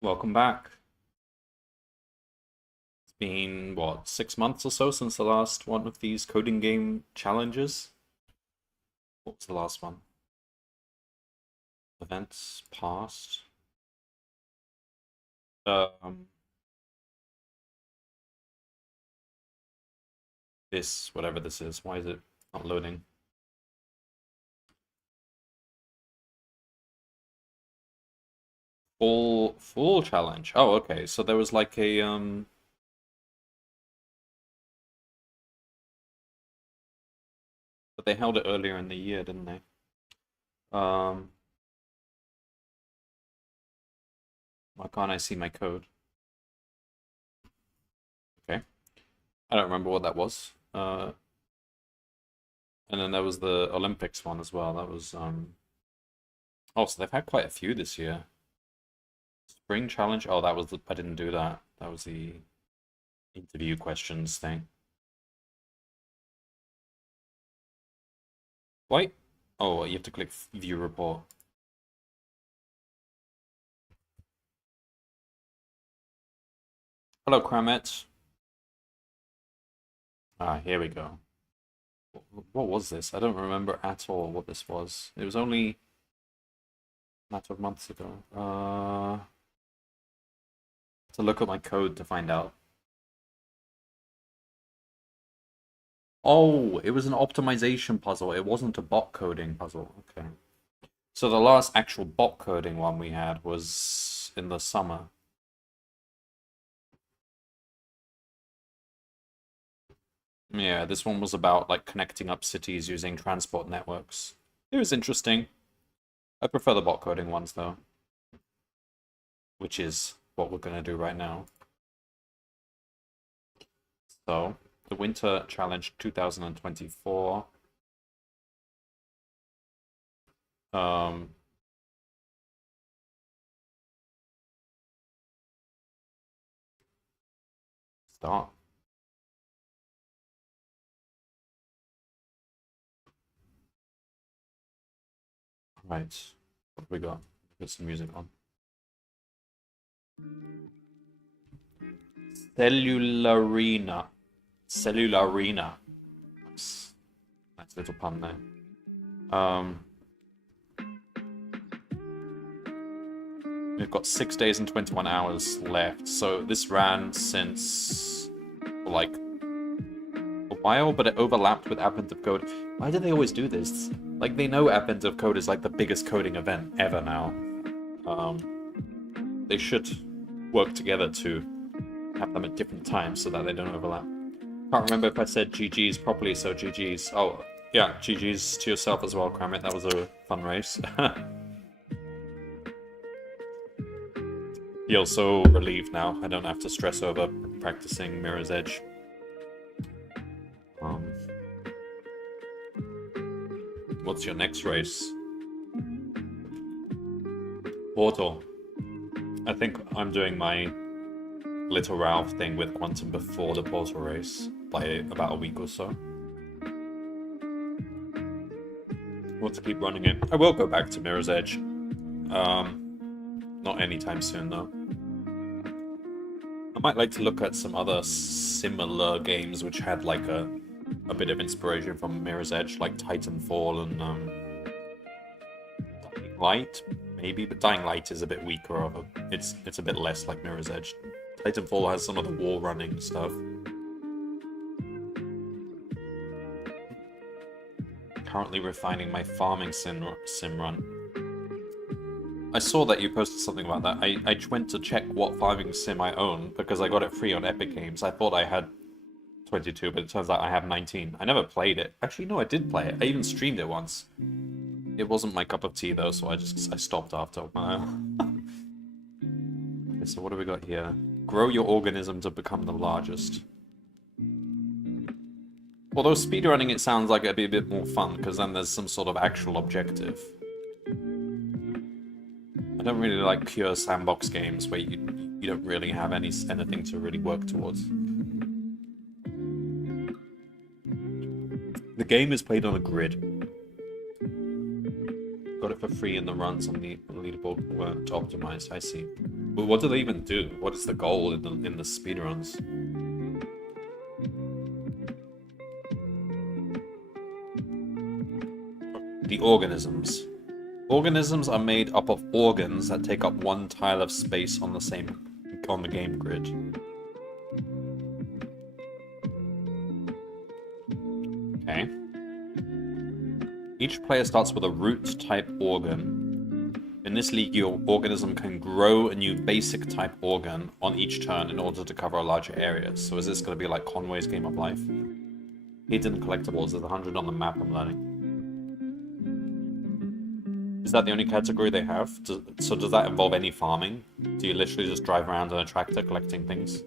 Welcome back. It's been, what, 6 months or so since the last one of these coding game challenges? What was the last one? Events past. Um, whatever this is. Why is it not loading? Full challenge. Oh, okay. So there was like but they held it earlier in the year, didn't they? Um, why can't I see my code? Okay. I don't remember what that was. And then there was the Olympics one as well. That was oh, so they've had quite a few this year. Spring challenge. Oh, that was I didn't do that. That was the interview questions thing. Wait. Oh, you have to click view report. Hello, Kramet. Ah, here we go. What was this? I don't remember at all what this was. It was only a matter of months ago. To look at my code to find out. Oh, it was an optimization puzzle. It wasn't a bot coding puzzle. Okay. So the last actual bot coding one we had was in the summer. Yeah, this one was about like connecting up cities using transport networks. It was interesting. I prefer the bot coding ones though, which is what we're gonna do right now. So, the Winter Challenge 2024. Um, Start. Right. What have we got? Put some music on. Cellularina. Cellularina. Nice little pun there. We've got 6 days and 21 hours left. So this ran since like a while, but it overlapped with Advent of Code. Why do they always do this? Like, they know Advent of Code is like the biggest coding event ever now. They should work together to have them at different times so that they don't overlap. Can't remember if I said GG's properly, so GG's. Oh, yeah, GG's to yourself as well, Kramit. That was a fun race. Feel so relieved now. I don't have to stress over practicing Mirror's Edge. What's your next race? Portal. I think I'm doing my Little Ralph thing with Quantum before the Portal race by about a week or so. Want to keep running it. I will go back to Mirror's Edge. Not anytime soon though. I might like to look at some other similar games which had like a bit of inspiration from Mirror's Edge, like Titanfall and Dying Light, maybe, but Dying Light is a bit weaker of a. It's a bit less like Mirror's Edge. Titanfall has some of the wall running stuff. Currently refining my farming sim run. I saw that you posted something about that. I went to check what farming sim I own because I got it free on Epic Games. I thought I had 22, but it turns out I have 19. I never played it. Actually, no, I did play it. I even streamed it once. It wasn't my cup of tea though, so I stopped after a while. Okay, so what do we got here? Grow your organism to become the largest. Although speedrunning it sounds like it'd be a bit more fun, because then there's some sort of actual objective. I don't really like pure sandbox games where you don't really have anything to really work towards. The game is played on a grid. Got it it for free and the runs on the leaderboard weren't optimized. I see. But what do they even do? What is the goal in the speedruns? The organisms. Organisms are made up of organs that take up one tile of space on the game grid. Okay. Each player starts with a root-type organ. In this league, your organism can grow a new basic-type organ on each turn in order to cover a larger area. So is this going to be like Conway's Game of Life? Hidden collectibles. There's 100 on the map, I'm learning. Is that the only category they have? So does that involve any farming? Do you literally just drive around in a tractor collecting things?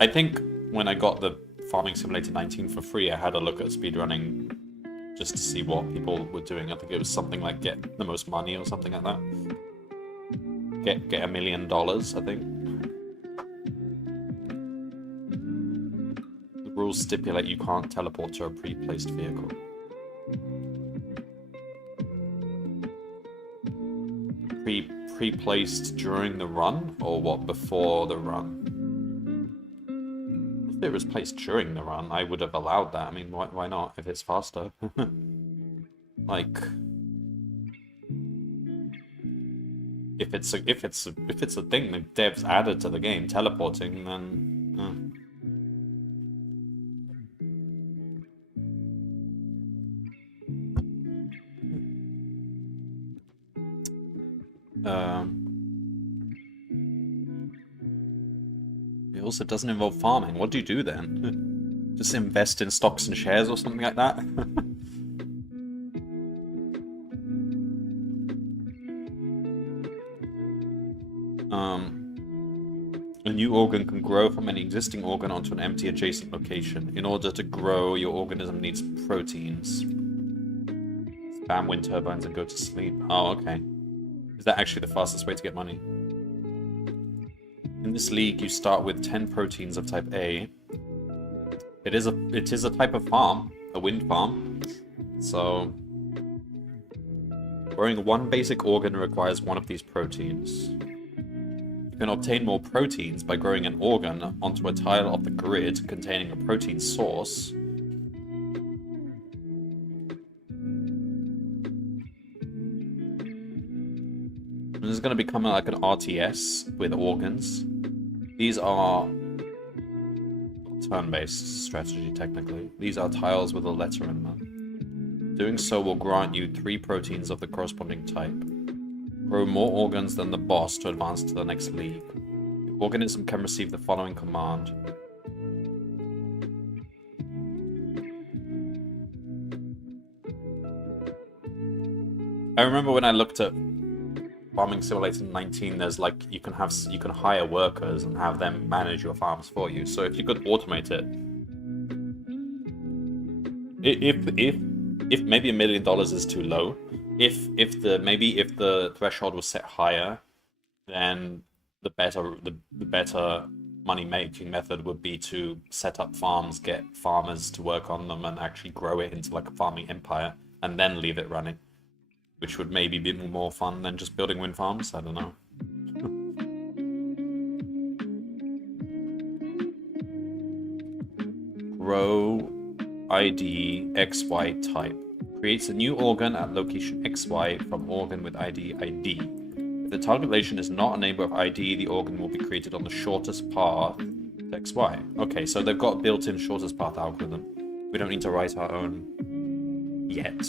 I think when I got the Farming Simulator 19 for free, I had a look at speedrunning just to see what people were doing. I think it was something like get the most money or something like that. Get $1 million, I think. The rules stipulate you can't teleport to a pre-placed vehicle. Pre-placed during the run, or what, before the run? If it was placed during the run, I would have allowed that. I mean, why not? If it's faster, like, if it's a thing the devs added to the game, teleporting, then. It also doesn't involve farming. What do you do then? Just invest in stocks and shares or something like that? A new organ can grow from an existing organ onto an empty adjacent location. In order to grow, your organism needs proteins. Spam wind turbines and go to sleep. Oh, okay. Is that actually the fastest way to get money? In this league, you start with 10 proteins of type A. It is a type of farm, a wind farm. So, growing one basic organ requires one of these proteins. You can obtain more proteins by growing an organ onto a tile of the grid containing a protein source. This is going to become like an RTS with organs. These are turn-based strategy, technically. These are tiles with a letter in them. Doing so will grant you 3 proteins of the corresponding type. Grow more organs than the boss to advance to the next league. The organism can receive the following command. I remember when I looked at Farming Simulator 19, there's like you can hire workers and have them manage your farms for you. So if you could automate it, if maybe $1 million is too low, if the threshold was set higher, then the better money making method would be to set up farms, get farmers to work on them, and actually grow it into like a farming empire, and then leave it running. Which would maybe be more fun than just building wind farms. I don't know. Grow ID XY type. Creates a new organ at location XY from organ with ID ID. If the target location is not a neighbor of ID, the organ will be created on the shortest path to XY. Okay, so they've got a built-in shortest path algorithm. We don't need to write our own yet.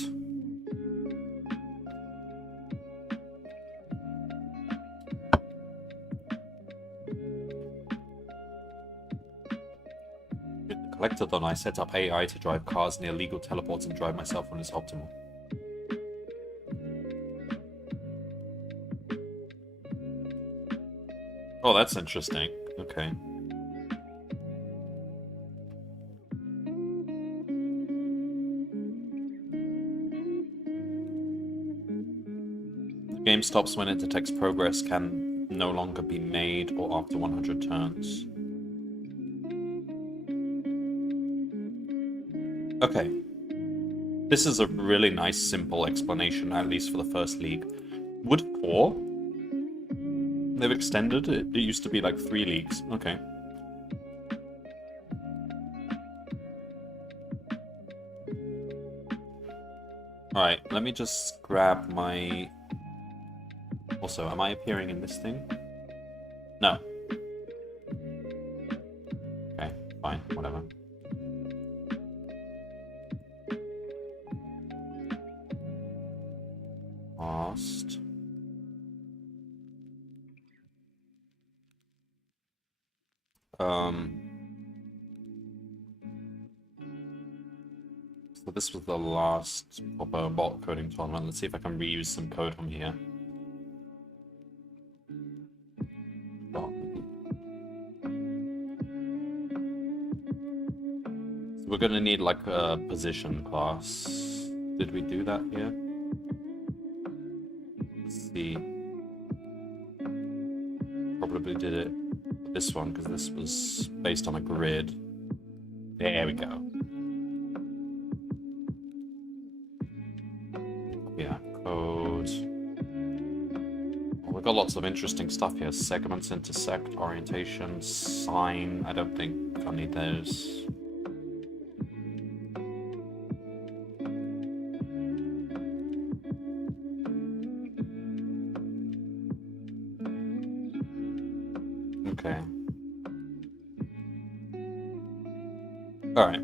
Collectathon, I set up AI to drive cars near legal teleports and drive myself when it's optimal. Oh, that's interesting. Okay. The game stops when it detects progress can no longer be made or after 100 turns. Okay. This is a really nice, simple explanation, at least for the first league. Wood 4? They've extended it. It used to be like 3 leagues. Okay. Alright, let me just grab my... Also, am I appearing in this thing? No. Okay, fine, whatever. Lost. So this was the last proper bot coding tournament. Let's see if I can reuse some code from here. So we're gonna need like a position class. Did we do that here? Let's see. Probably did it this one because this was based on a grid. There we go. Yeah, code. Well, we've got lots of interesting stuff here. Segments, intersect, orientation, sign. I don't think I'll need those. Okay. All right.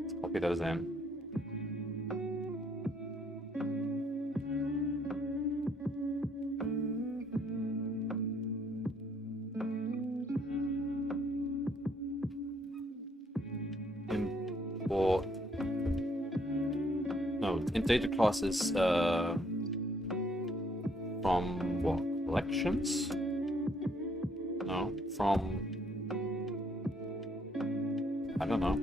Let's copy those in. Import. No, in data classes, from what? Collections? No, from... I don't know.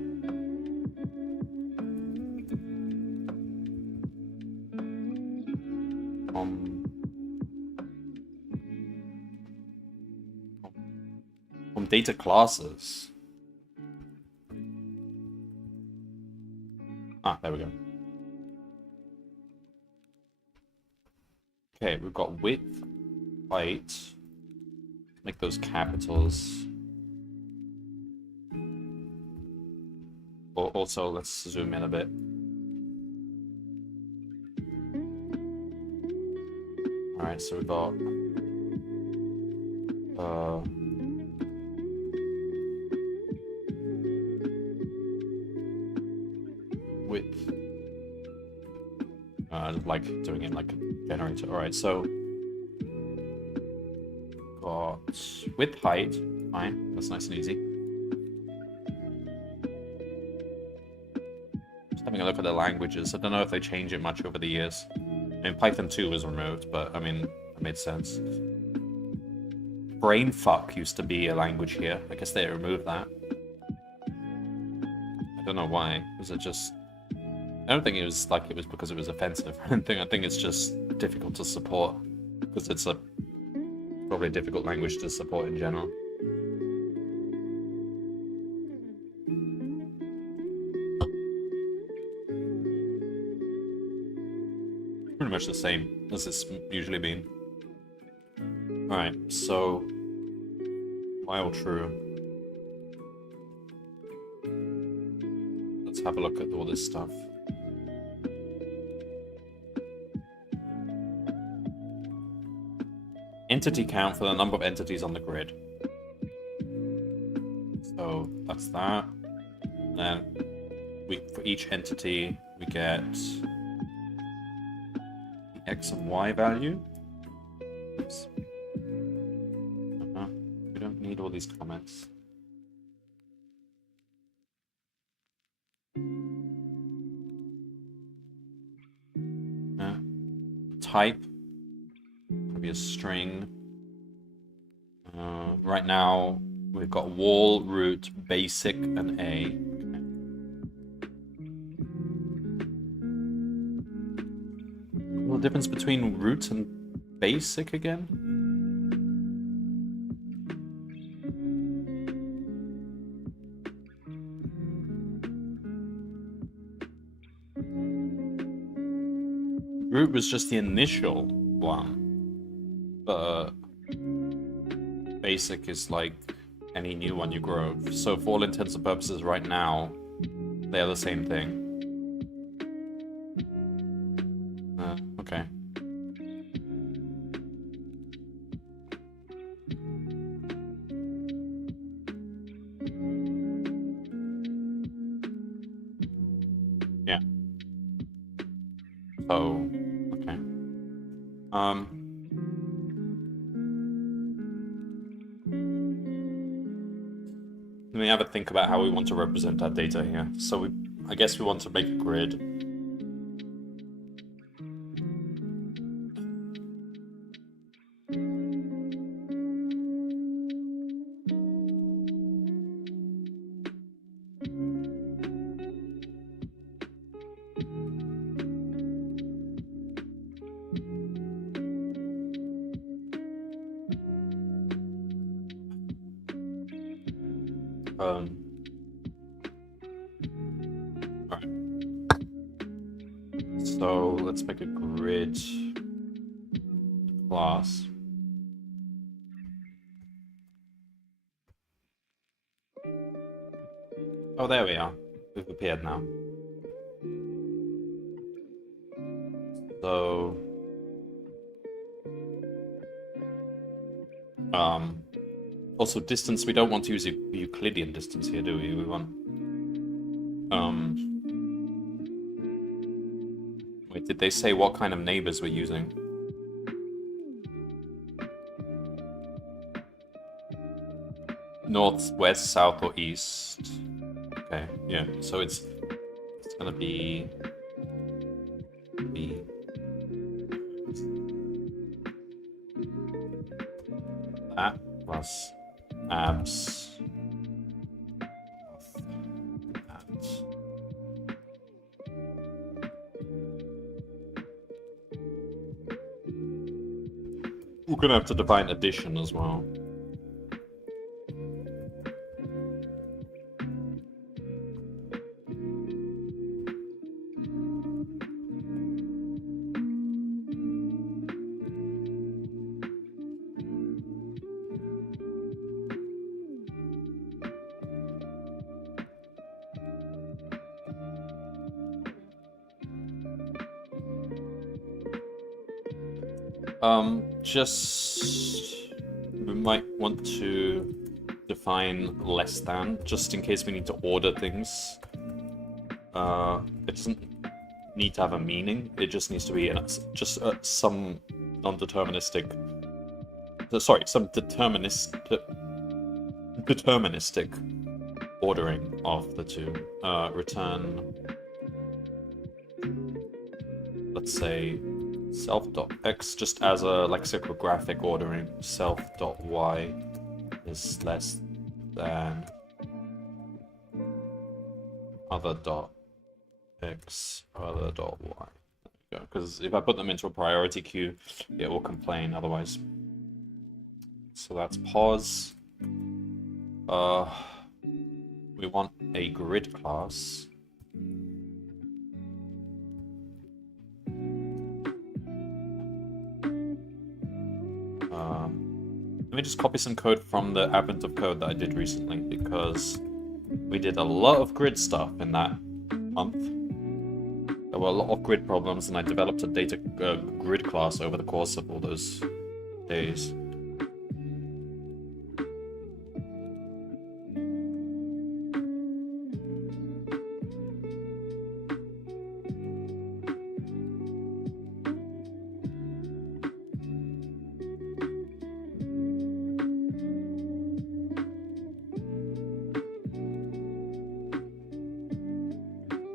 From data classes. Ah, there we go. Okay, we've got width, height. Make those capitals. Also, let's zoom in a bit. Alright, so we've got... width. I like doing it like a generator. Alright, so... got width, height. Fine, that's nice and easy. Just having a look at the languages. I don't know if they change it much over the years. I mean, Python 2 was removed, but I mean, it made sense. Brainfuck used to be a language here. I guess they removed that. I don't know why. Was it just... I don't think it was like it was because it was offensive. I think it's just difficult to support. Because it's a probably a difficult language to support in general. Pretty much the same as it's usually been. Alright, so while true. Let's have a look at all this stuff. Entity count for the number of entities on the grid. So that's that. And then for each entity we get the X and Y value. Oops. We don't need all these comments. Type. Be a string. Right now we've got wall, root, basic, and A. Okay. Well, the difference between root and basic again? Group was just the initial one. But basic is like any new one you grow. So for all intents and purposes right now, they're the same thing. Okay. Yeah. So, okay. Let me have a think about how we want to represent our data here. So I guess we want to make a grid. Alright. So let's make a grid class. Oh, there we are. We've appeared now. So also distance, we don't want to use Euclidean distance here, do we? We want wait, did they say what kind of neighbors we're using? North, west, south, or east? Okay, yeah. So it's gonna be that plus abs. We're gonna have to define addition as well. We might want to define less than, just in case we need to order things. It doesn't need to have a meaning, it just needs to be some non-deterministic... Sorry, some deterministic ordering of the two. Return... let's say... self.x just as a lexicographic ordering. Self.y is less than other.x, other.y. Because if I put them into a priority queue, it will complain otherwise. So that's pause. We want a grid class. Let me just copy some code from the Advent of Code that I did recently, because we did a lot of grid stuff in that month. There were a lot of grid problems, and I developed a data grid class over the course of all those days.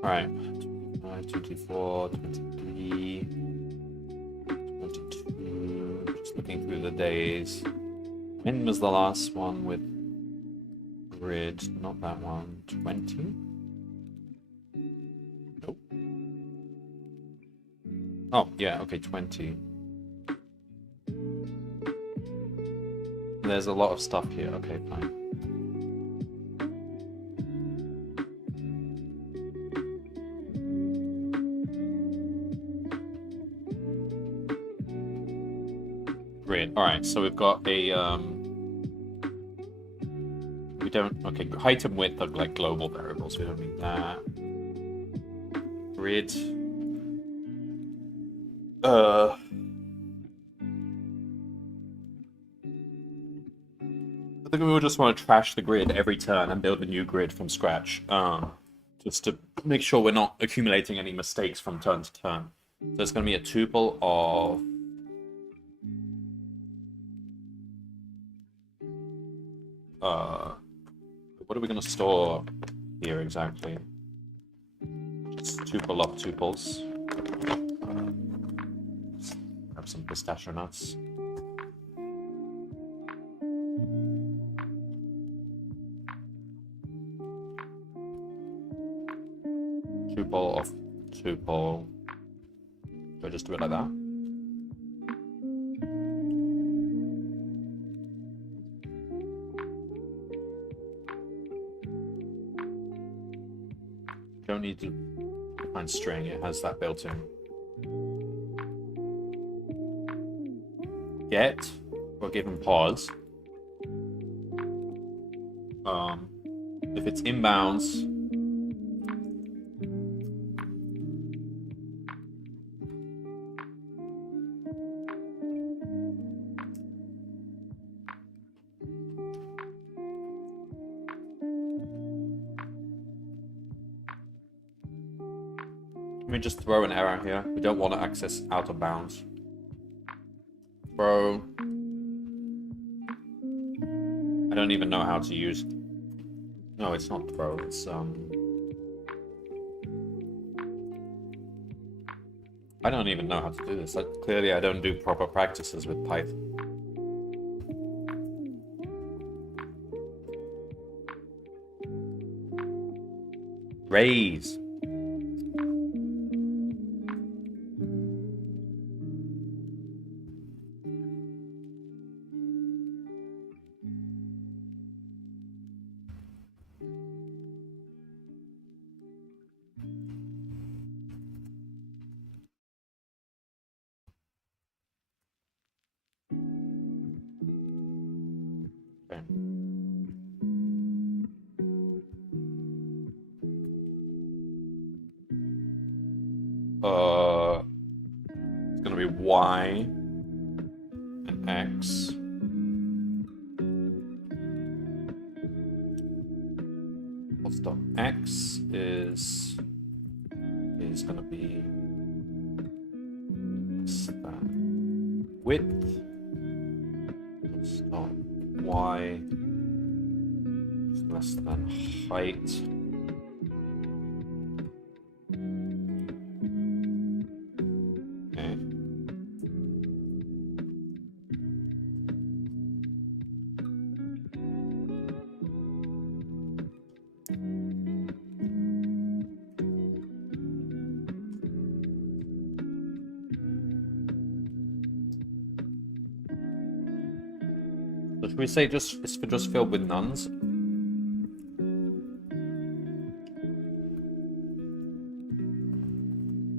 Alright, 24, 23, 22, just looking through the days. When was the last one with grid? Not that one. 20? Nope. Oh, yeah, okay, 20. There's a lot of stuff here, okay, fine. grid. Alright, so we've got a, we don't... Okay, height and width are like global variables. We don't need that. Grid. I think we will just want to trash the grid every turn and build a new grid from scratch. Just to make sure we're not accumulating any mistakes from turn to turn. So it's going to be a tuple of... what are we going to store here exactly? Just tuple of tuples. Have some pistachio nuts. Tuple of tuple. Do I just do it like that? Don't need to define string, it has that built in. Get, we'll give him pause. If it's inbounds, let me just throw an error here. We don't want to access out of bounds. Throw. I don't even know how to use. No, it's not throw. It's I don't even know how to do this. Clearly, I don't do proper practices with Python. Raise. Okay. It's gonna be Y and X. What's the X is gonna be width. Stop. Y is less than height. Should we say it's just filled with nuns? To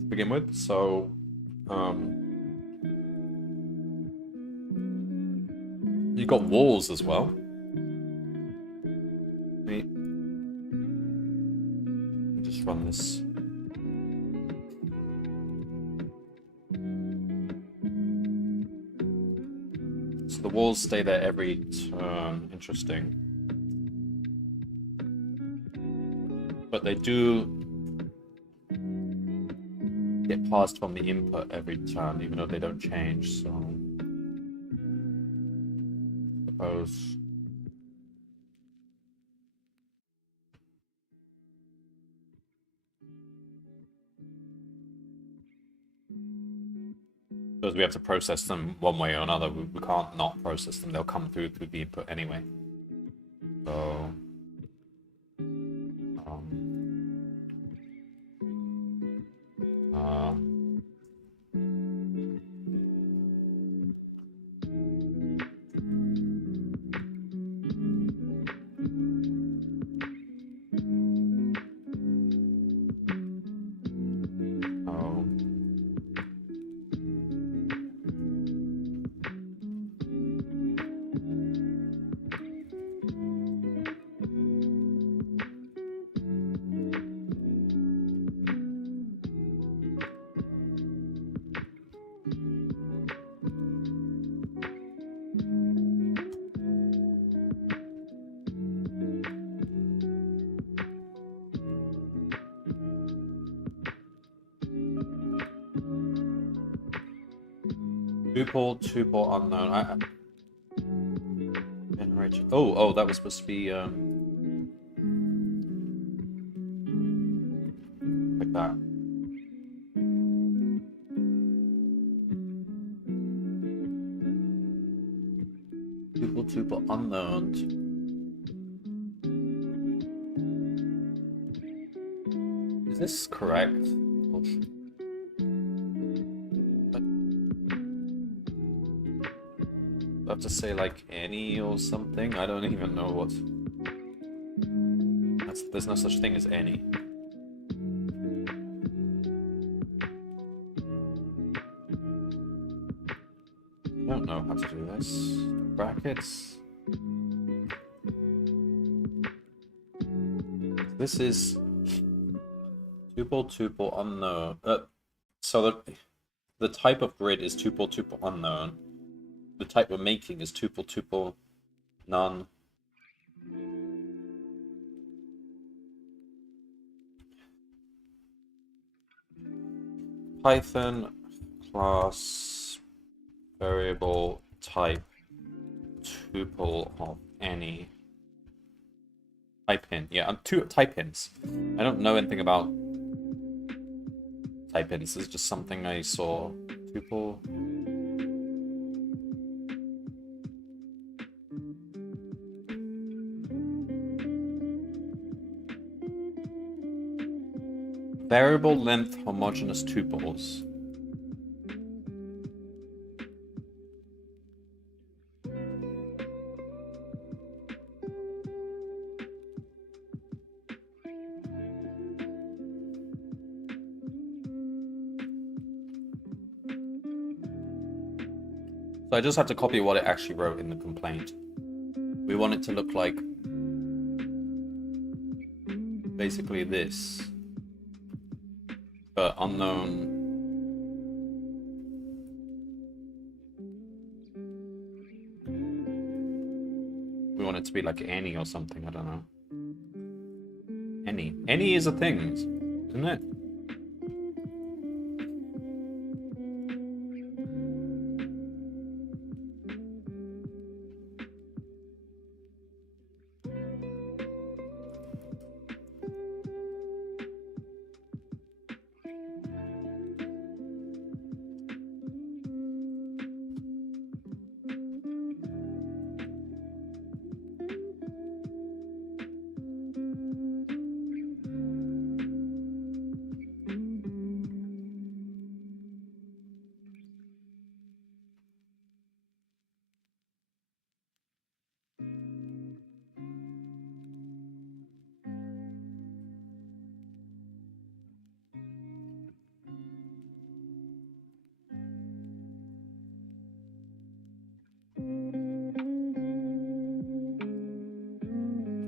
begin with, so you got walls as well. Let me just run this. The walls stay there every turn. Interesting. But they do get passed from the input every turn, even though they don't change, so... Suppose... Because we have to process them one way or another. We can't not process them. They'll come through the input anyway. So... Tuple unknown. Generate. Oh, that was supposed to be like that. Tuple unknown. Is this correct? Oh, I have to say like any or something. I don't even know what. There's no such thing as any. I don't know how to do this. Brackets. This is tuple unknown. So the type of grid is tuple unknown. The type we're making is tuple none. Python class variable type tuple of any. Type in. Yeah, type ins. I don't know anything about type ins. This is just something I saw. Tuple. Variable length homogeneous tuples. So I just have to copy what it actually wrote in the complaint. We want it to look like basically this, but unknown. We want it to be like any or something, I don't know. Any. Any is a thing, isn't it?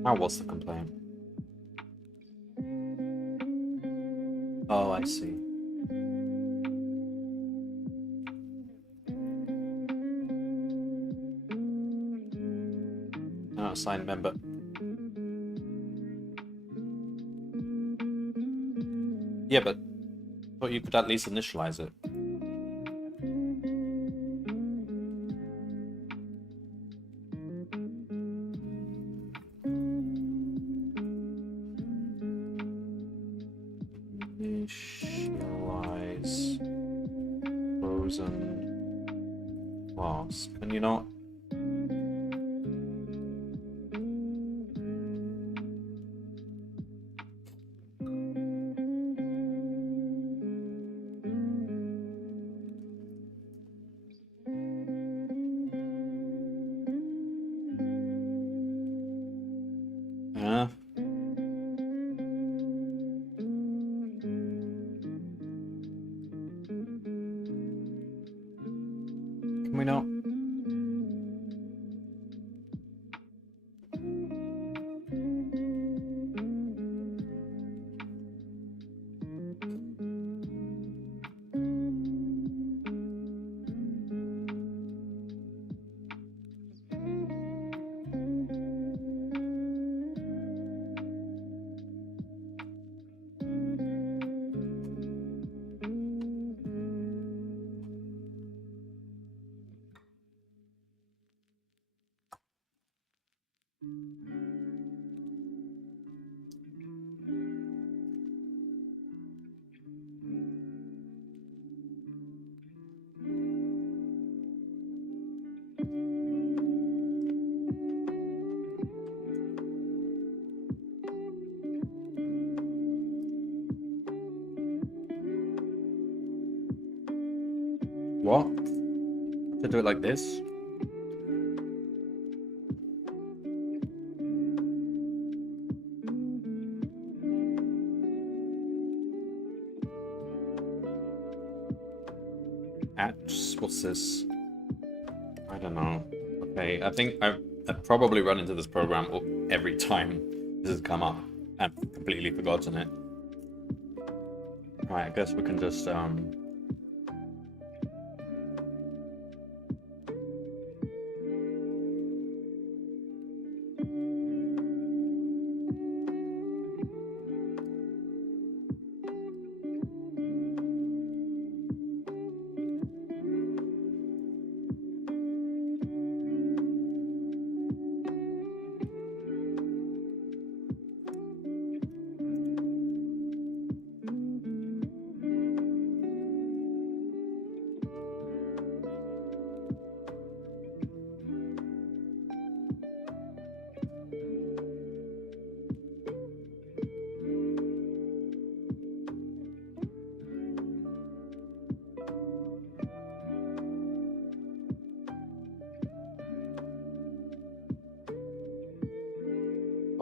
How was the complaint? Oh, I see. Assigned member. Yeah, but you could at least initialize it. Initialize frozen class. Can you not? Yeah. Can we not? What? To do it like this? What's this? I don't know. Okay, I think I've probably run into this program every time this has come up and completely forgotten it. Right, I guess we can just oh,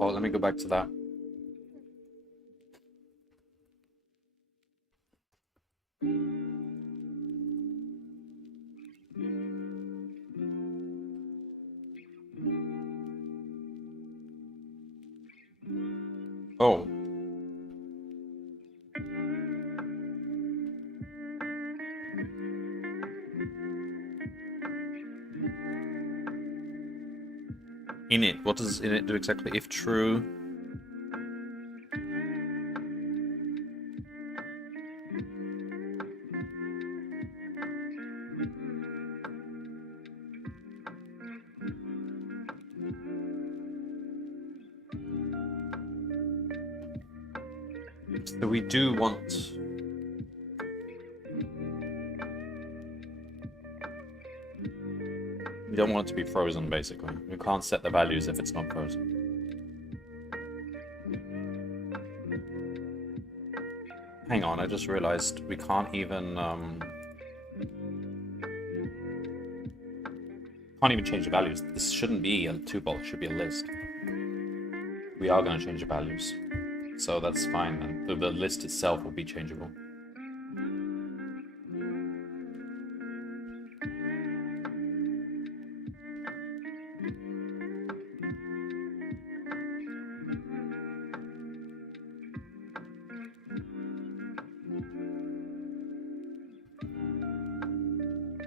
let me go back to that. Oh. Init. What does init do exactly? If true. So we do want... We don't want it to be frozen, basically. We can't set the values if it's not frozen. Hang on, I just realized we can't even change the values. This shouldn't be a tuple, it should be a list. We are going to change the values. So that's fine, and the list itself will be changeable.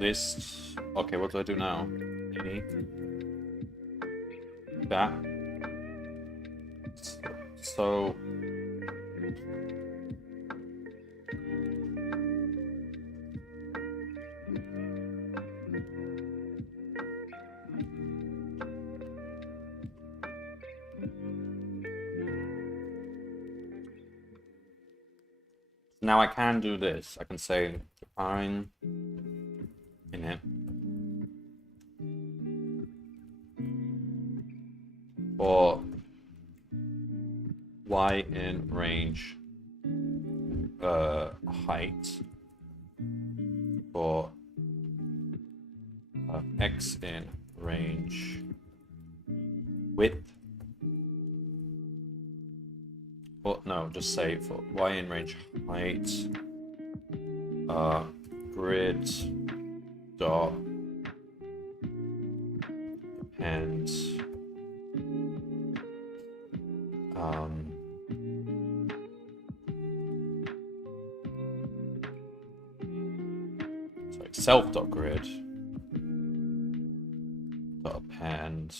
List. Okay, what do I do now? Any? That. So... Now I can do this. I can say define init for y in range height for x in range width. Well, no, just say for y in range height grid dot and sorry, self.grid dot append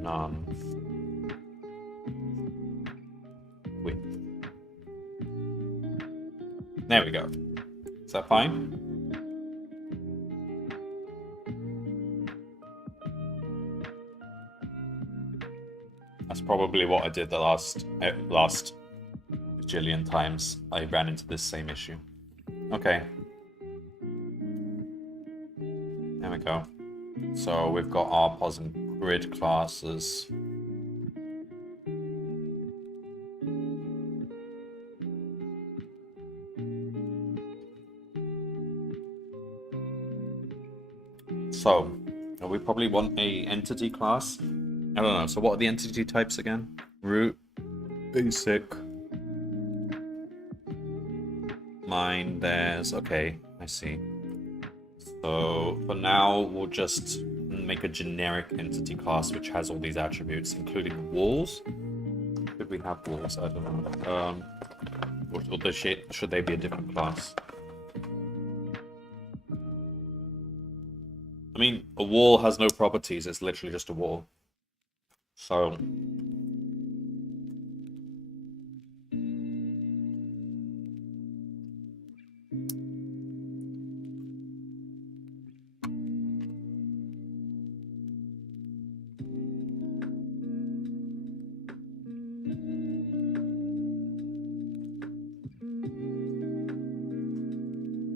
none width. There we go. Is that fine? That's probably what I did the last bajillion times I ran into this same issue. Okay. There we go. So we've got our pos and grid classes. So, we probably want a entity class. I don't know. So what are the entity types again? Root, basic, mine, there's... Okay, I see. So for now, we'll just make a generic entity class which has all these attributes, including walls. Should we have walls? I don't know. Or should they be a different class? I mean, a wall has no properties. It's literally just a wall. So...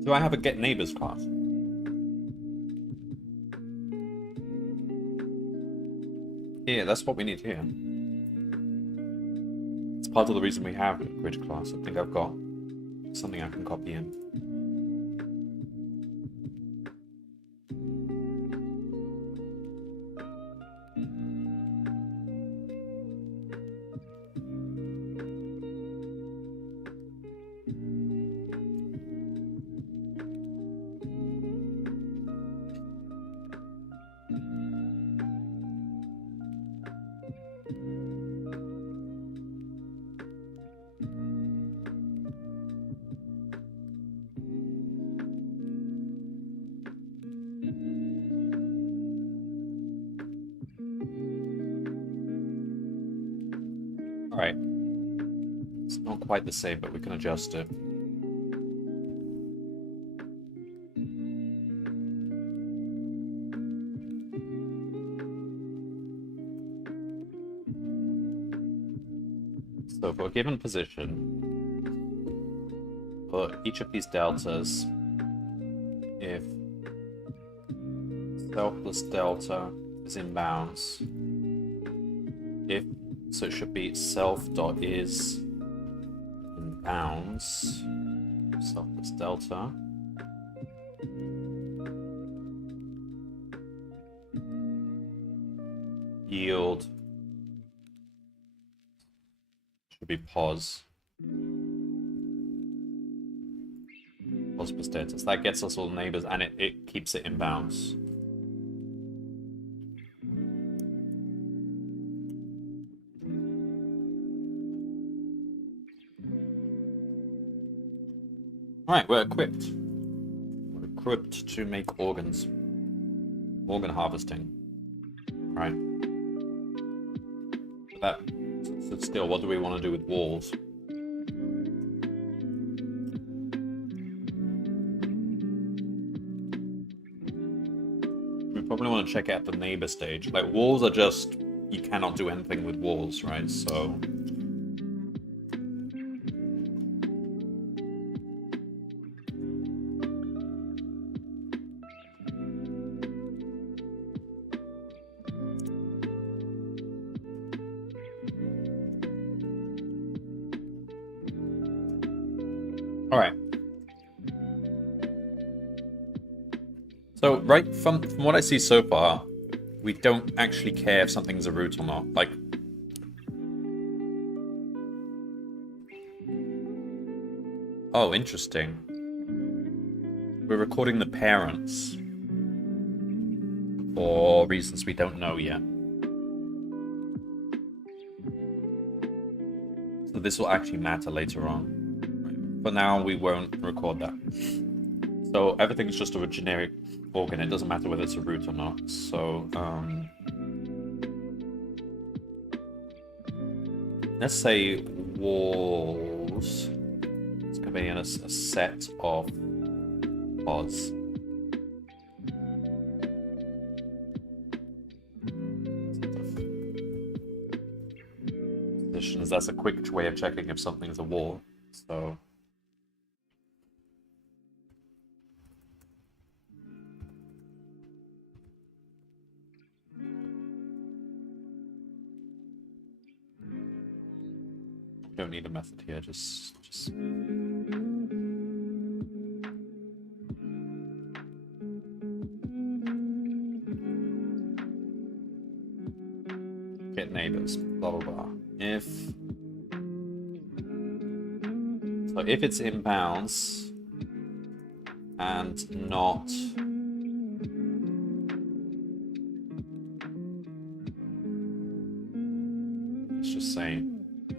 Do I have a get neighbors class? Yeah, that's what we need here. It's part of the reason we have a grid class. I think I've got something I can copy in. Alright. It's not quite the same, but we can adjust it. So for a given position, for each of these deltas, if self plus delta is in bounds, so it should be self dot is in bounds, self plus delta. Yield should be pos. Pos plus delta. So that gets us all the neighbors and it keeps it in bounds. Alright, we're equipped. We're equipped to make organs. Organ harvesting. Right. But so still, what do we want to do with walls? We probably want to check out the neighbor stage. Like, walls are just... You cannot do anything with walls, right? So... Alright. So, right, from what I see so far, we don't actually care if something's a root or not. Like... Oh, interesting. We're recording the parents. For reasons we don't know yet. So this will actually matter later on. For now, we won't record that. So everything's just a generic organ. It doesn't matter whether it's a root or not. So, let's say walls. It's going to be in a set of pods. Positions. That's a quick way of checking if something's a wall. So... Don't need a method here, just... blah blah blah. If it's in bounds and not let's just say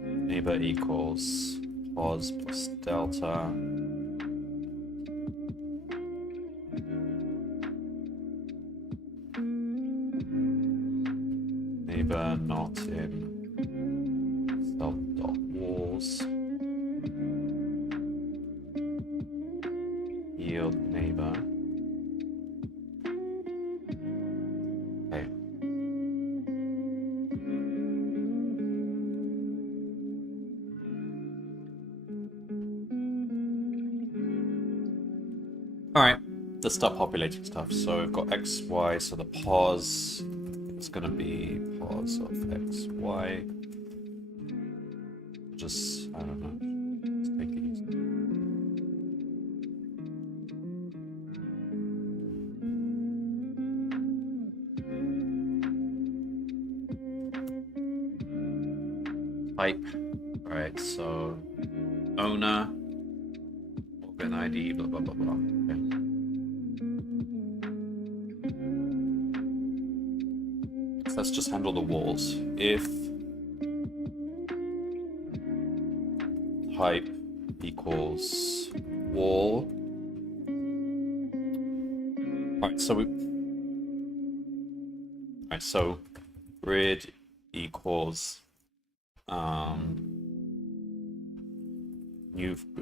neighbor equals pos plus delta neighbor not in self.walls yield neighbor. Okay. Alright, let's start populating stuff. So we've got x, y, so the pos is going to be pos of x, y. Just, I don't know, just take it easy. Type, alright, so owner, organ ID, blah blah blah blah. Okay. So let's just handle the walls. If type equals wall, alright, so grid equals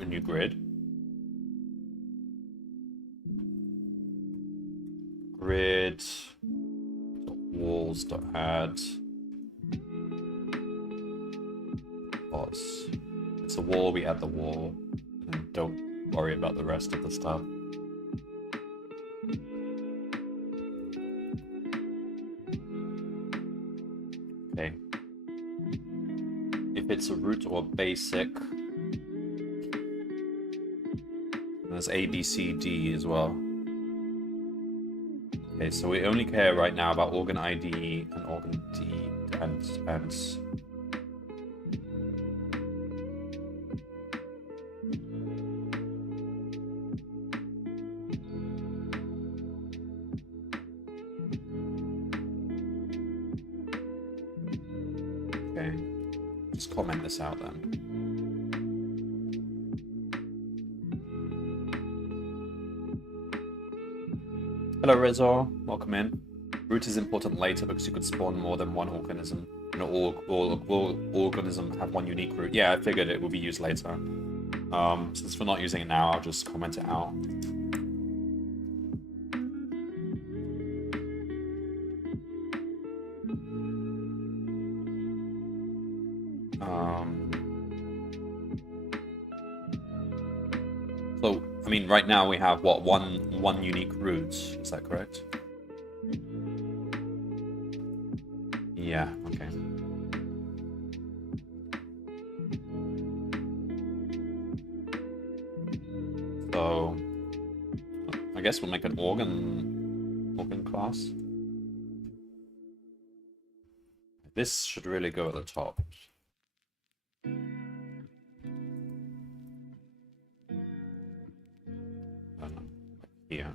new grid. Grid walls dot add pos. It's a wall, we add the wall, and don't worry about the rest of the stuff. Okay. If it's a root or basic, there's A, B, C, D as well. Okay, so we only care right now about organ ID and organ D and okay, just comment this out then. Hello Rezor, welcome in. Root is important later because you could spawn more than one organism. You know, all organisms have one unique root. Yeah, I figured it would be used later. Since we're not using it now, I'll just comment it out. So, I mean, right now we have, what, one unique root, is that correct? Yeah, okay. So, I guess we'll make an organ class. This should really go at the top. Here.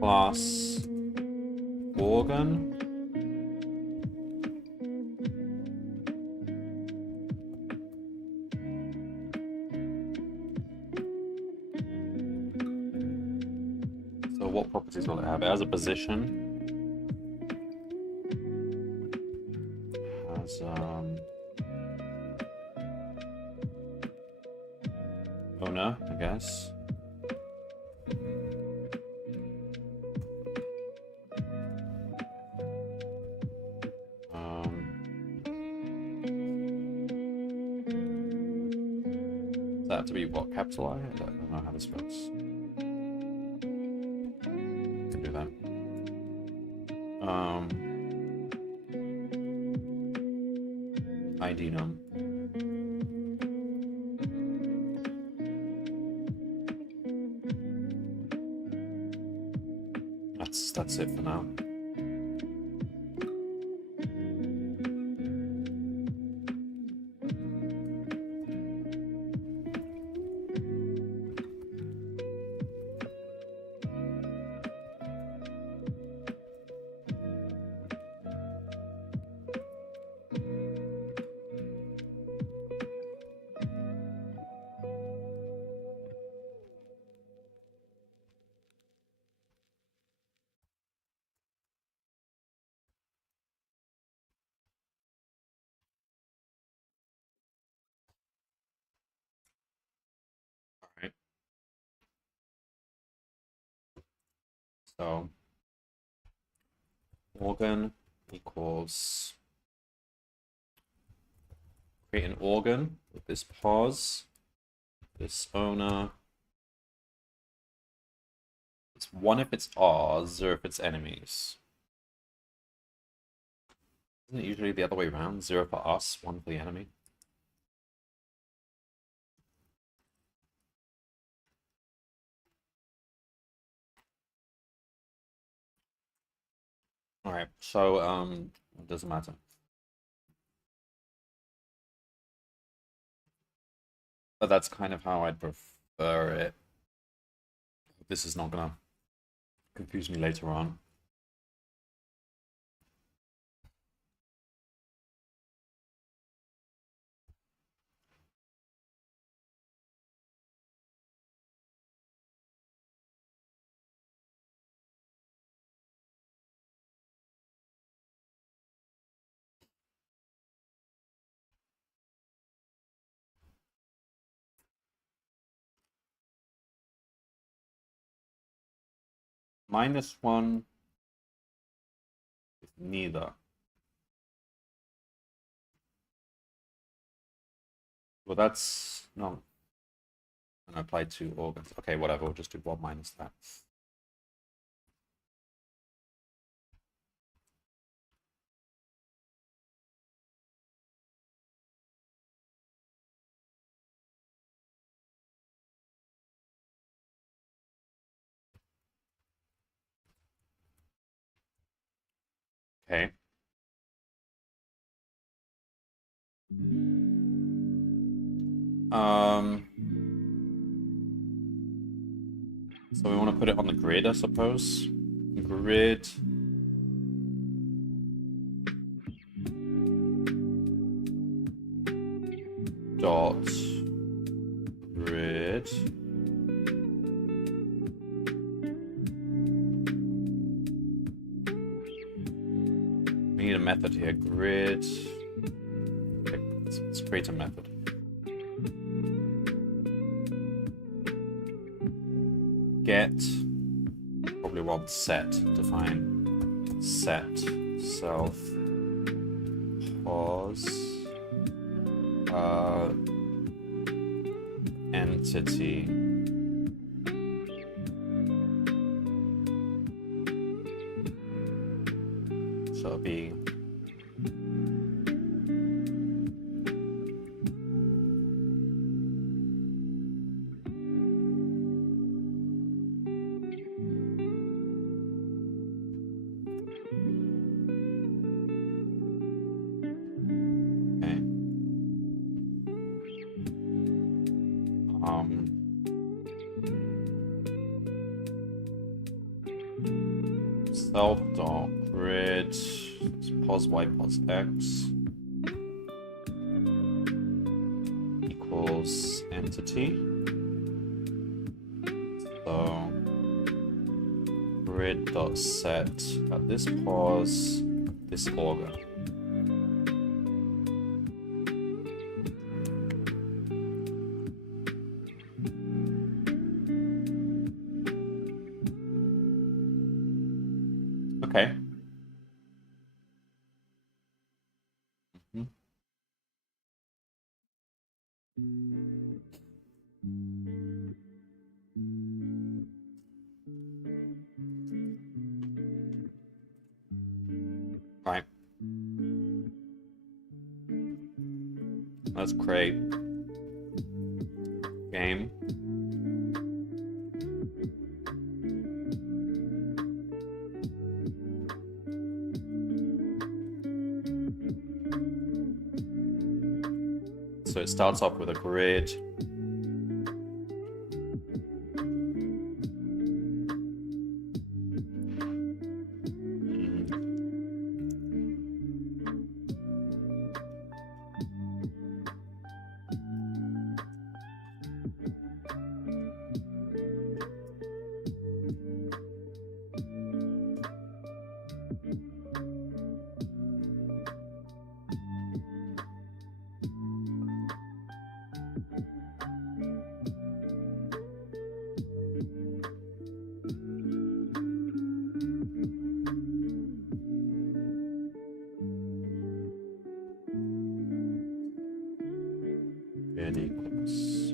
Class organ. So what properties will it have? It has a position. Has owner, I guess. Does that have to be what, capital I? I don't know how to spell this. ID num. That's it for now. Alright. So organ equals create an organ with this pos, this owner. It's 1 if it's ours, 0 if it's enemies. Isn't it usually the other way around? 0 for us, 1 for the enemy. Alright, so it doesn't matter. But that's kind of how I'd prefer it. This is not gonna confuse me later on. -1 is neither. Well, that's no. And apply 2 organs. Okay, whatever. We'll just do 1 minus that. Okay. So we want to put it on the grid, I suppose. Grid. Dot. Grid. We need a method here. Grid. Okay, let's create a method. Get. Probably want set. Define set self pos entity. So it'll be self dot grid pos y pos x equals entity. So grid dot set at this pos this organ. Okay. Let's create game. So it starts off with a grid. N equals.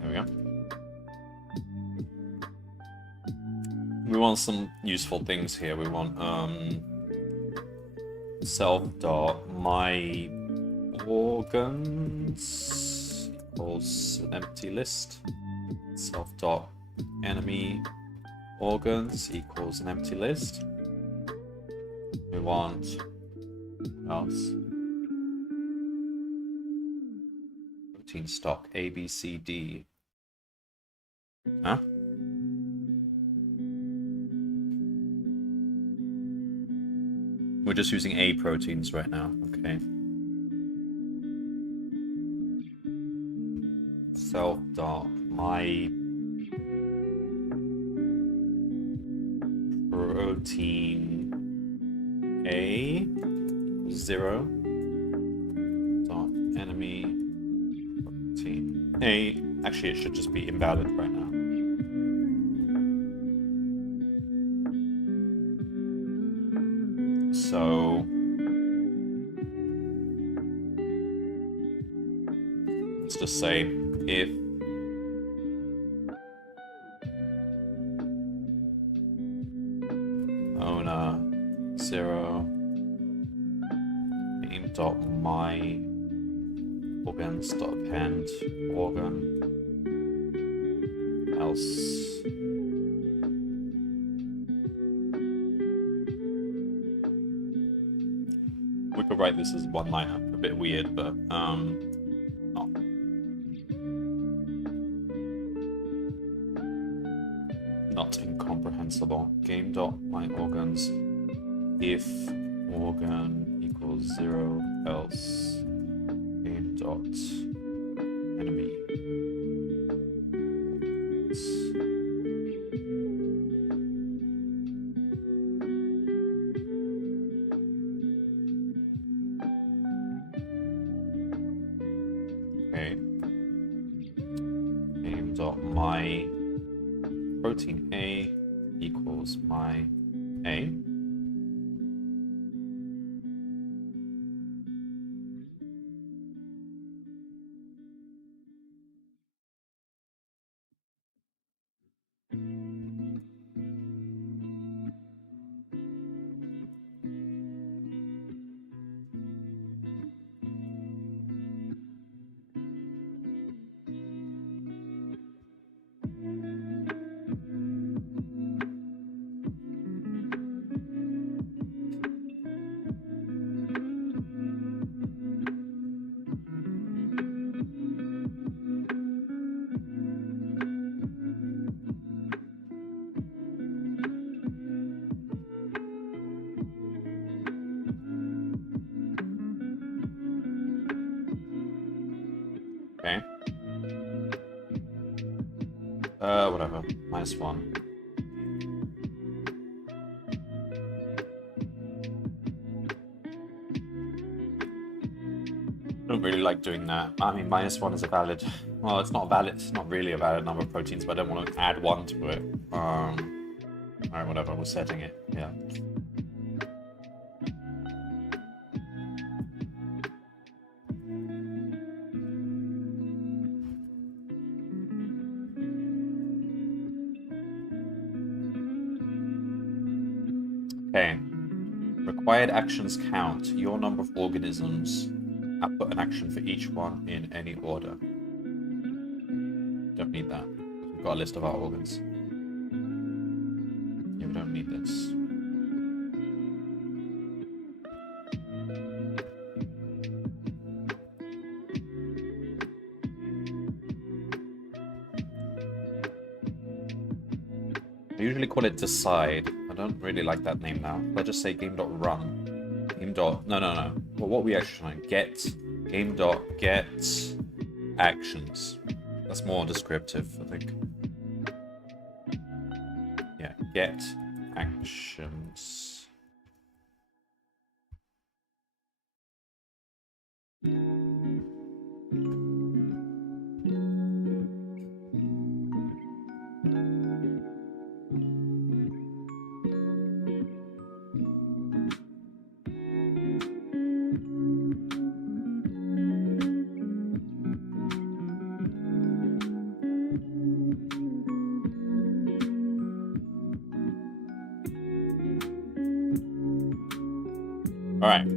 There we go. We want some useful things here. We want self.my organs equals an empty list. Self.enemy organs equals an empty list. We want else protein stock A, B, C, D. Huh? We're just using A proteins right now, okay. Self.my protein A 0 dot enemy protein A. Actually, it should just be invalid right now. So let's just say if owner 0 aim.my organs.append organ else we could write this as one liner. A bit weird, but not incomprehensible. Game.myOrgans if organ equals 0 else game.enemy. Okay. Game.my protein A equals my A. Okay. Whatever. -1. I don't really like doing that. I mean, -1 is a valid... Well, it's not valid. It's not really a valid number of proteins, but I don't want to add 1 to it. Alright, whatever. We're setting it. Yeah. Okay. Required actions count. Your number of organisms. Output an action for each one in any order. Don't need that. We've got a list of our organs. Yeah, we don't need this. I usually call it decide. I don't really like that name now. Let's just say game.run. No. Well, what we actually trying get game.get actions. That's more descriptive, I think. Yeah, get actions. Alright.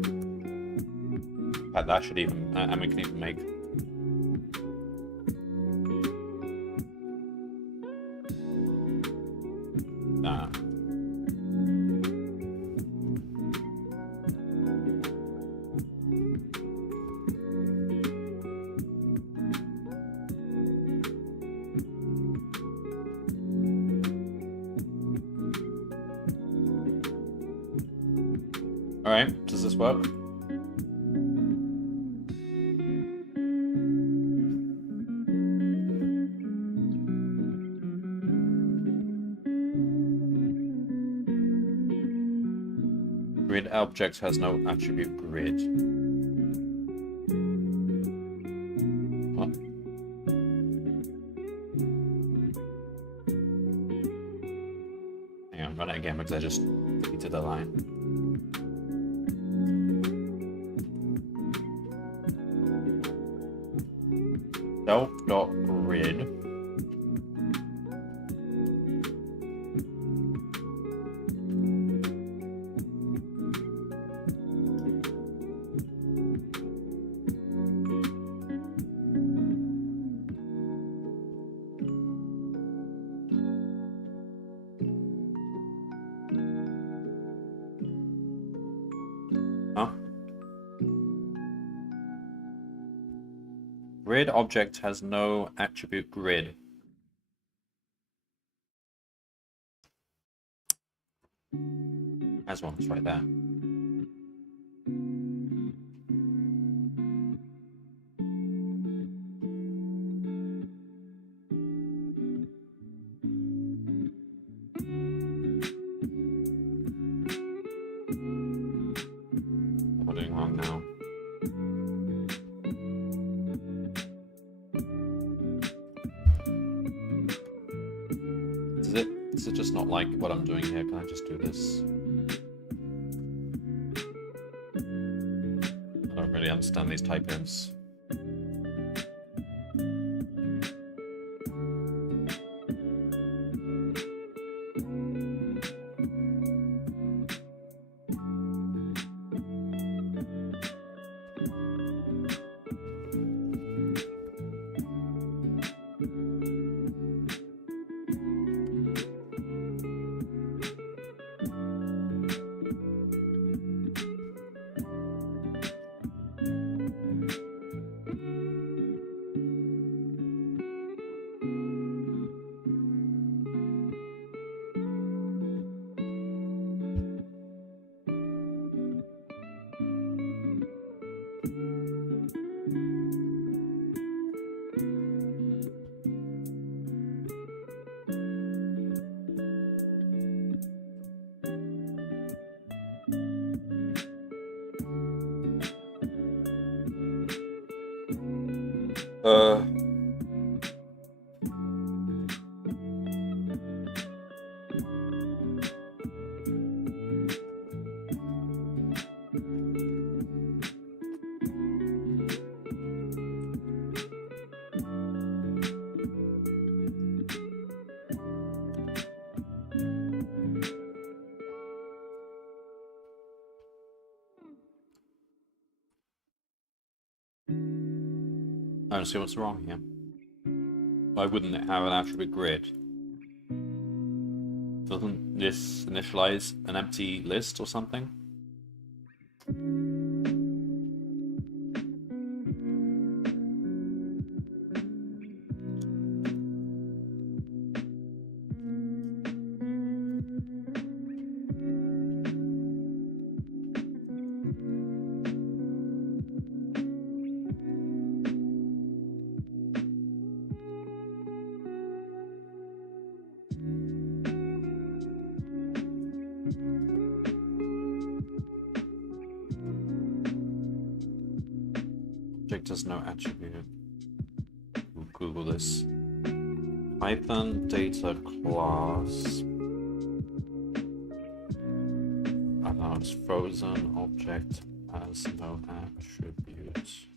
That should even, and we can even make. Alright, does this work? Grid object has no attribute grid. What? Hang on, run it again because I just deleted the line. Self.grid. Huh? Grid object has no attribute grid. Has one, it's right there. What am I doing wrong now? Is it just not like what I'm doing here? Can I just do this? I don't really understand these type-ins. don't see what's wrong here. Why wouldn't it have an attribute grid? Doesn't this initialize an empty list or something? Object has no attribute. We'll Google this. Python data class. I don't know, it's frozen. Object has no attribute.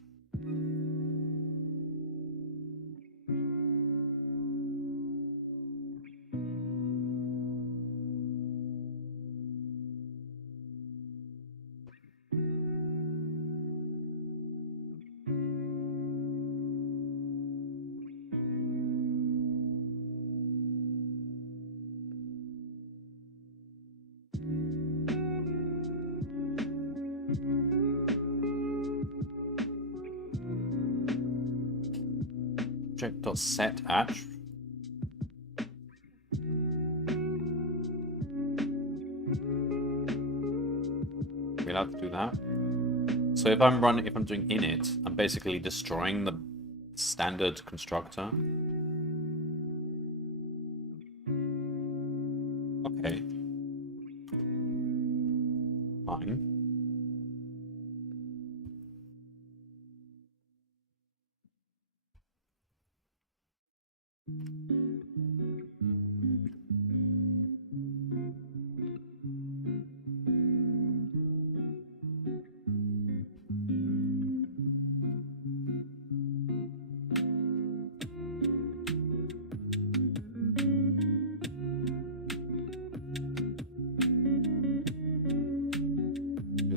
Object.setAttribute. We're allowed to do that. So if I'm doing init, I'm basically destroying the standard constructor. Okay. Fine.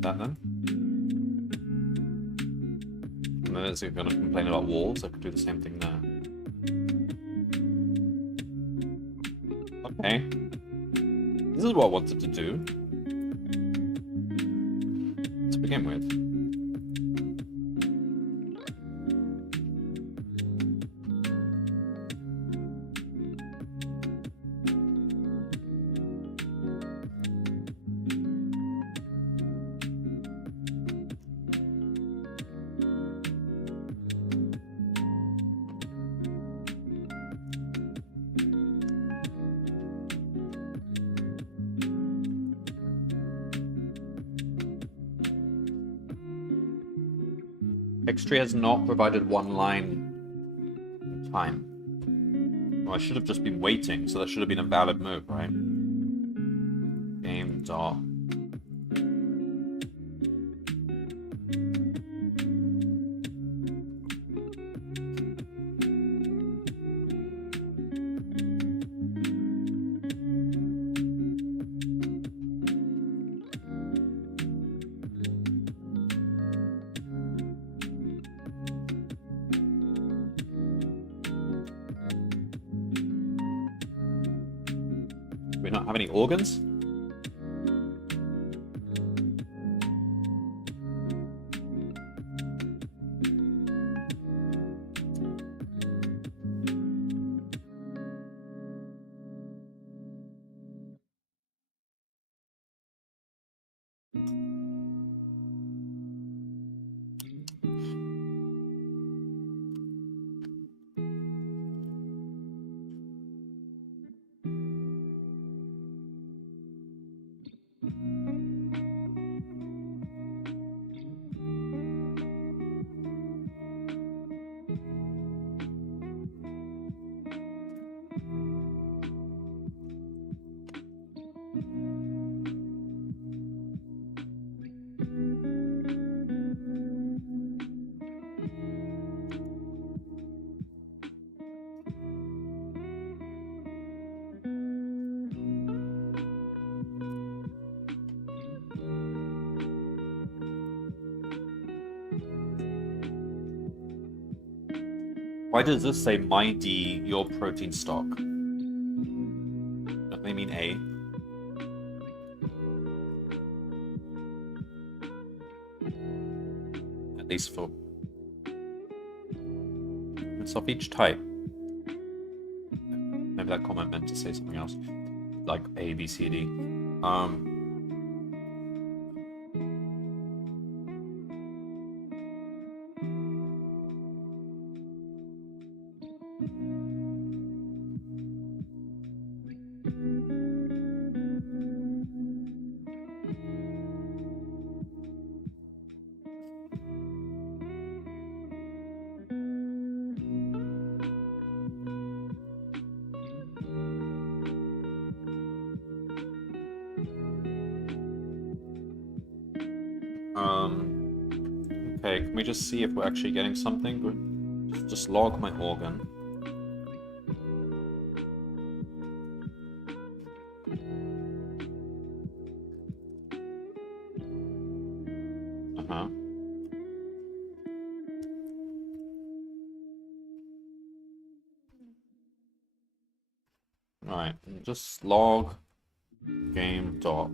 That then. And then is it going to complain about walls? I could do the same thing there. Okay. This is what I wanted to do. To begin with. Xtree has not provided one line in time. Well, I should have just been waiting, so that should have been a valid move, right? Game dot. Do we not have any organs? Why does this say my D, your protein stock? Don't they mean A? At least for it's of each type. Maybe that comment meant to say something else. Like A, B, C, D. Okay, can we just see if we're actually getting something? Just log my organ. Uh-huh. Alright, just log game dot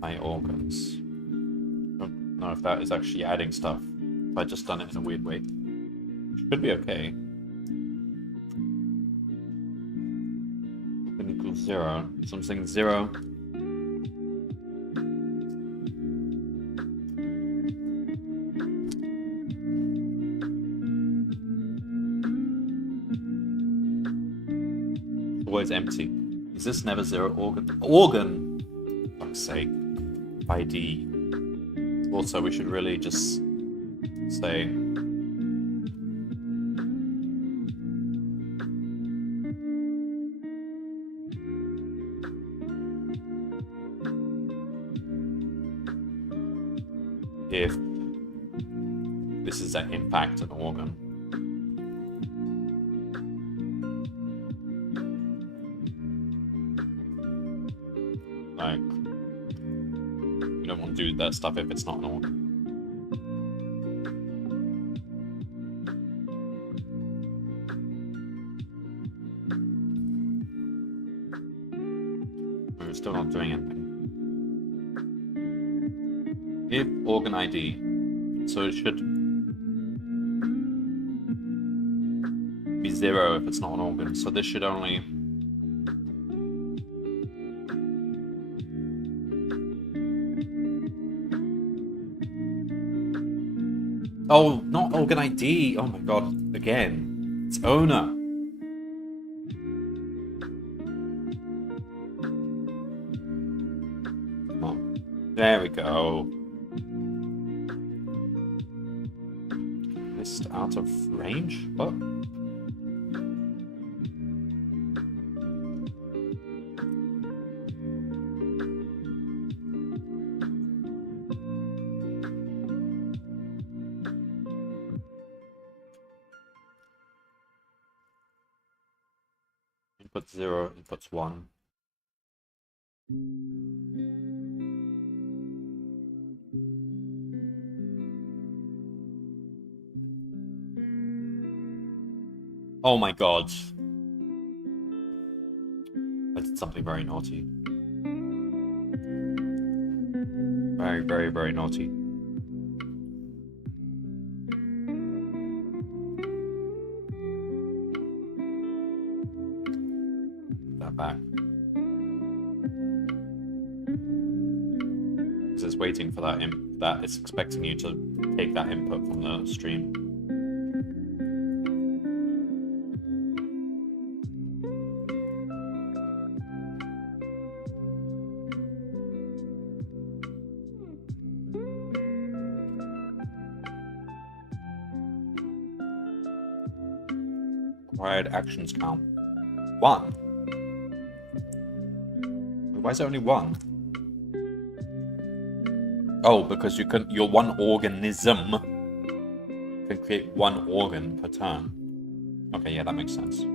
my organs. Don't know if that is actually adding stuff. If I just done it in a weird way. Should be okay. Equals 0. Something 0. Always empty. Is this never 0 organ? Organ! For fuck's sake. By D. Also, we should really just say if this is in fact an organ. Like, we don't want to do that stuff if it's not an organ. We're still not doing anything. If organ ID, so it should be 0 if it's not an organ, so this should only oh, not organ ID. Oh my god, again. It's owner. Come on. There we go. List out of range? What? Input 0, inputs 1. Oh my god. I did something very naughty. Very, very, very naughty. That back. Because it's waiting for that it's expecting you to take that input from the stream. Required actions count. 1. Why is it only 1? Oh, because your one organism can create 1 organ per turn. Okay, yeah, that makes sense.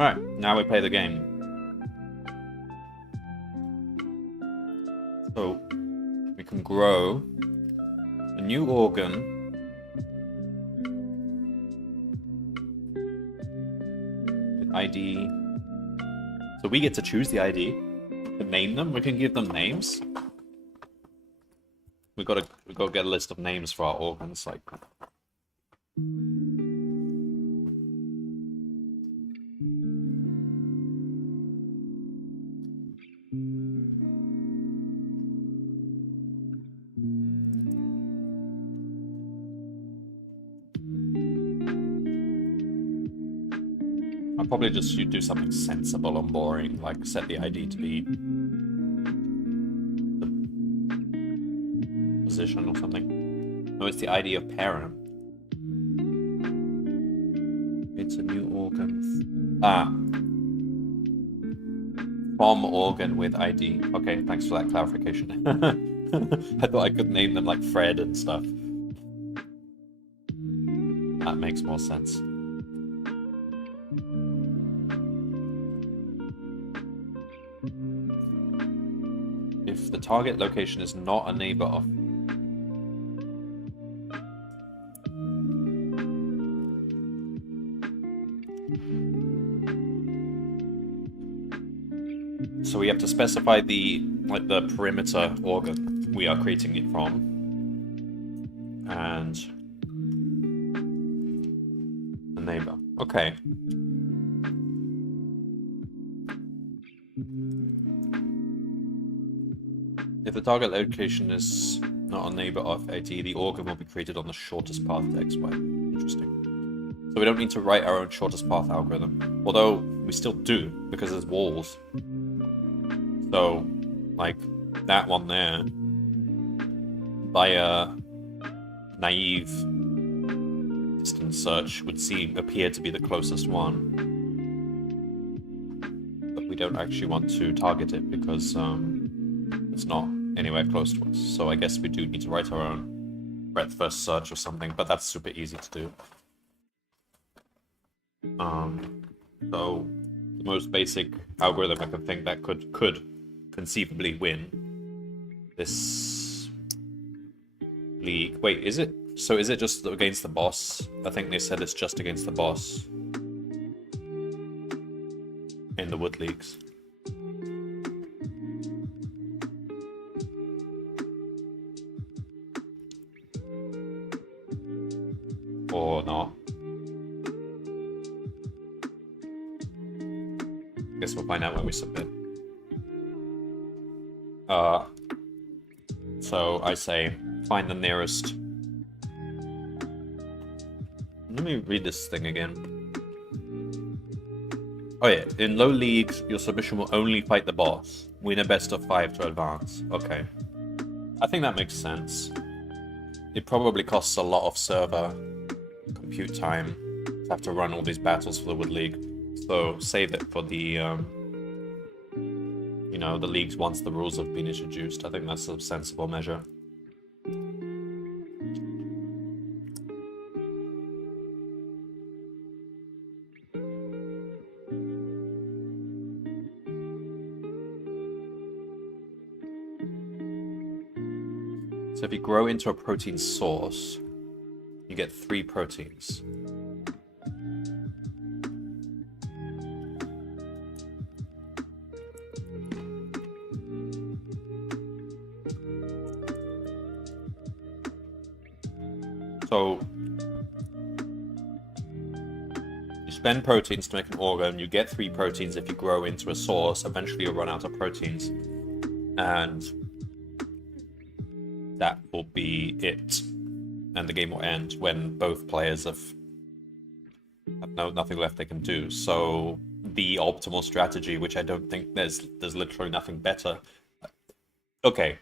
Alright, now we play the game. So, we can grow a new organ. With ID. So we get to choose the ID. To name them, we can give them names. We gotta get a list of names for our organs, like. I'll probably just do something sensible and boring, like set the ID to be the position or something. No, it's the ID of parent. It's a new organ. From organ with ID. Okay, thanks for that clarification. I thought I could name them like Fred and stuff. That makes more sense. If the target location is not a neighbor of... So we have to specify the perimeter organ we are creating it from. And a neighbor. Okay. If the target location is not a neighbor of AT, the organ will be created on the shortest path to XY. Interesting. So we don't need to write our own shortest path algorithm. Although, we still do, because there's walls. So, like, that one there, by a naive distance search, would appear to be the closest one. But we don't actually want to target it because it's not anywhere close to us. So I guess we do need to write our own breadth first search or something, but that's super easy to do. So the most basic algorithm I can think that could conceivably win this league. Wait, is it? So is it just against the boss? I think they said it's just against the boss in the Wood Leagues. Or not. Guess we'll find out when we submit. So I say, find the nearest. Let me read this thing again. Oh yeah, in low leagues, your submission will only fight the boss. Win a best of 5 to advance. Okay. I think that makes sense. It probably costs a lot of server compute time to have to run all these battles for the Wood League. So save it for the, the leagues once the rules have been introduced. I think that's a sensible measure. So if you grow into a protein source, you get 3 proteins. So you spend proteins to make an organ, you get 3 proteins if you grow into a source, eventually you'll run out of proteins. And that will be it. And the game will end when both players have nothing left they can do. So the optimal strategy, which I don't think there's literally nothing better. Okay.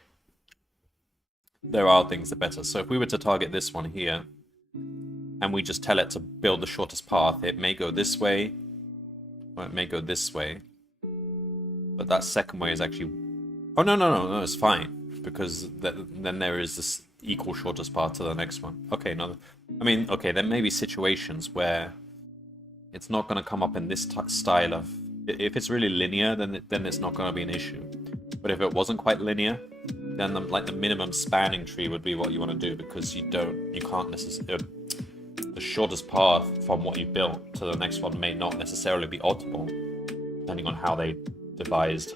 There are things that are better. So if we were to target this one here, and we just tell it to build the shortest path, it may go this way, or it may go this way. But that second way is actually... Oh, no, it's fine. Because then there is this equal shortest path to the next one. Okay, no. I mean, okay, there may be situations where it's not going to come up in this style of... If it's really linear, then it's not going to be an issue. But if it wasn't quite linear, then the minimum spanning tree would be what you want to do, because you can't necessarily... The shortest path from what you built to the next one may not necessarily be optimal, depending on how they devised.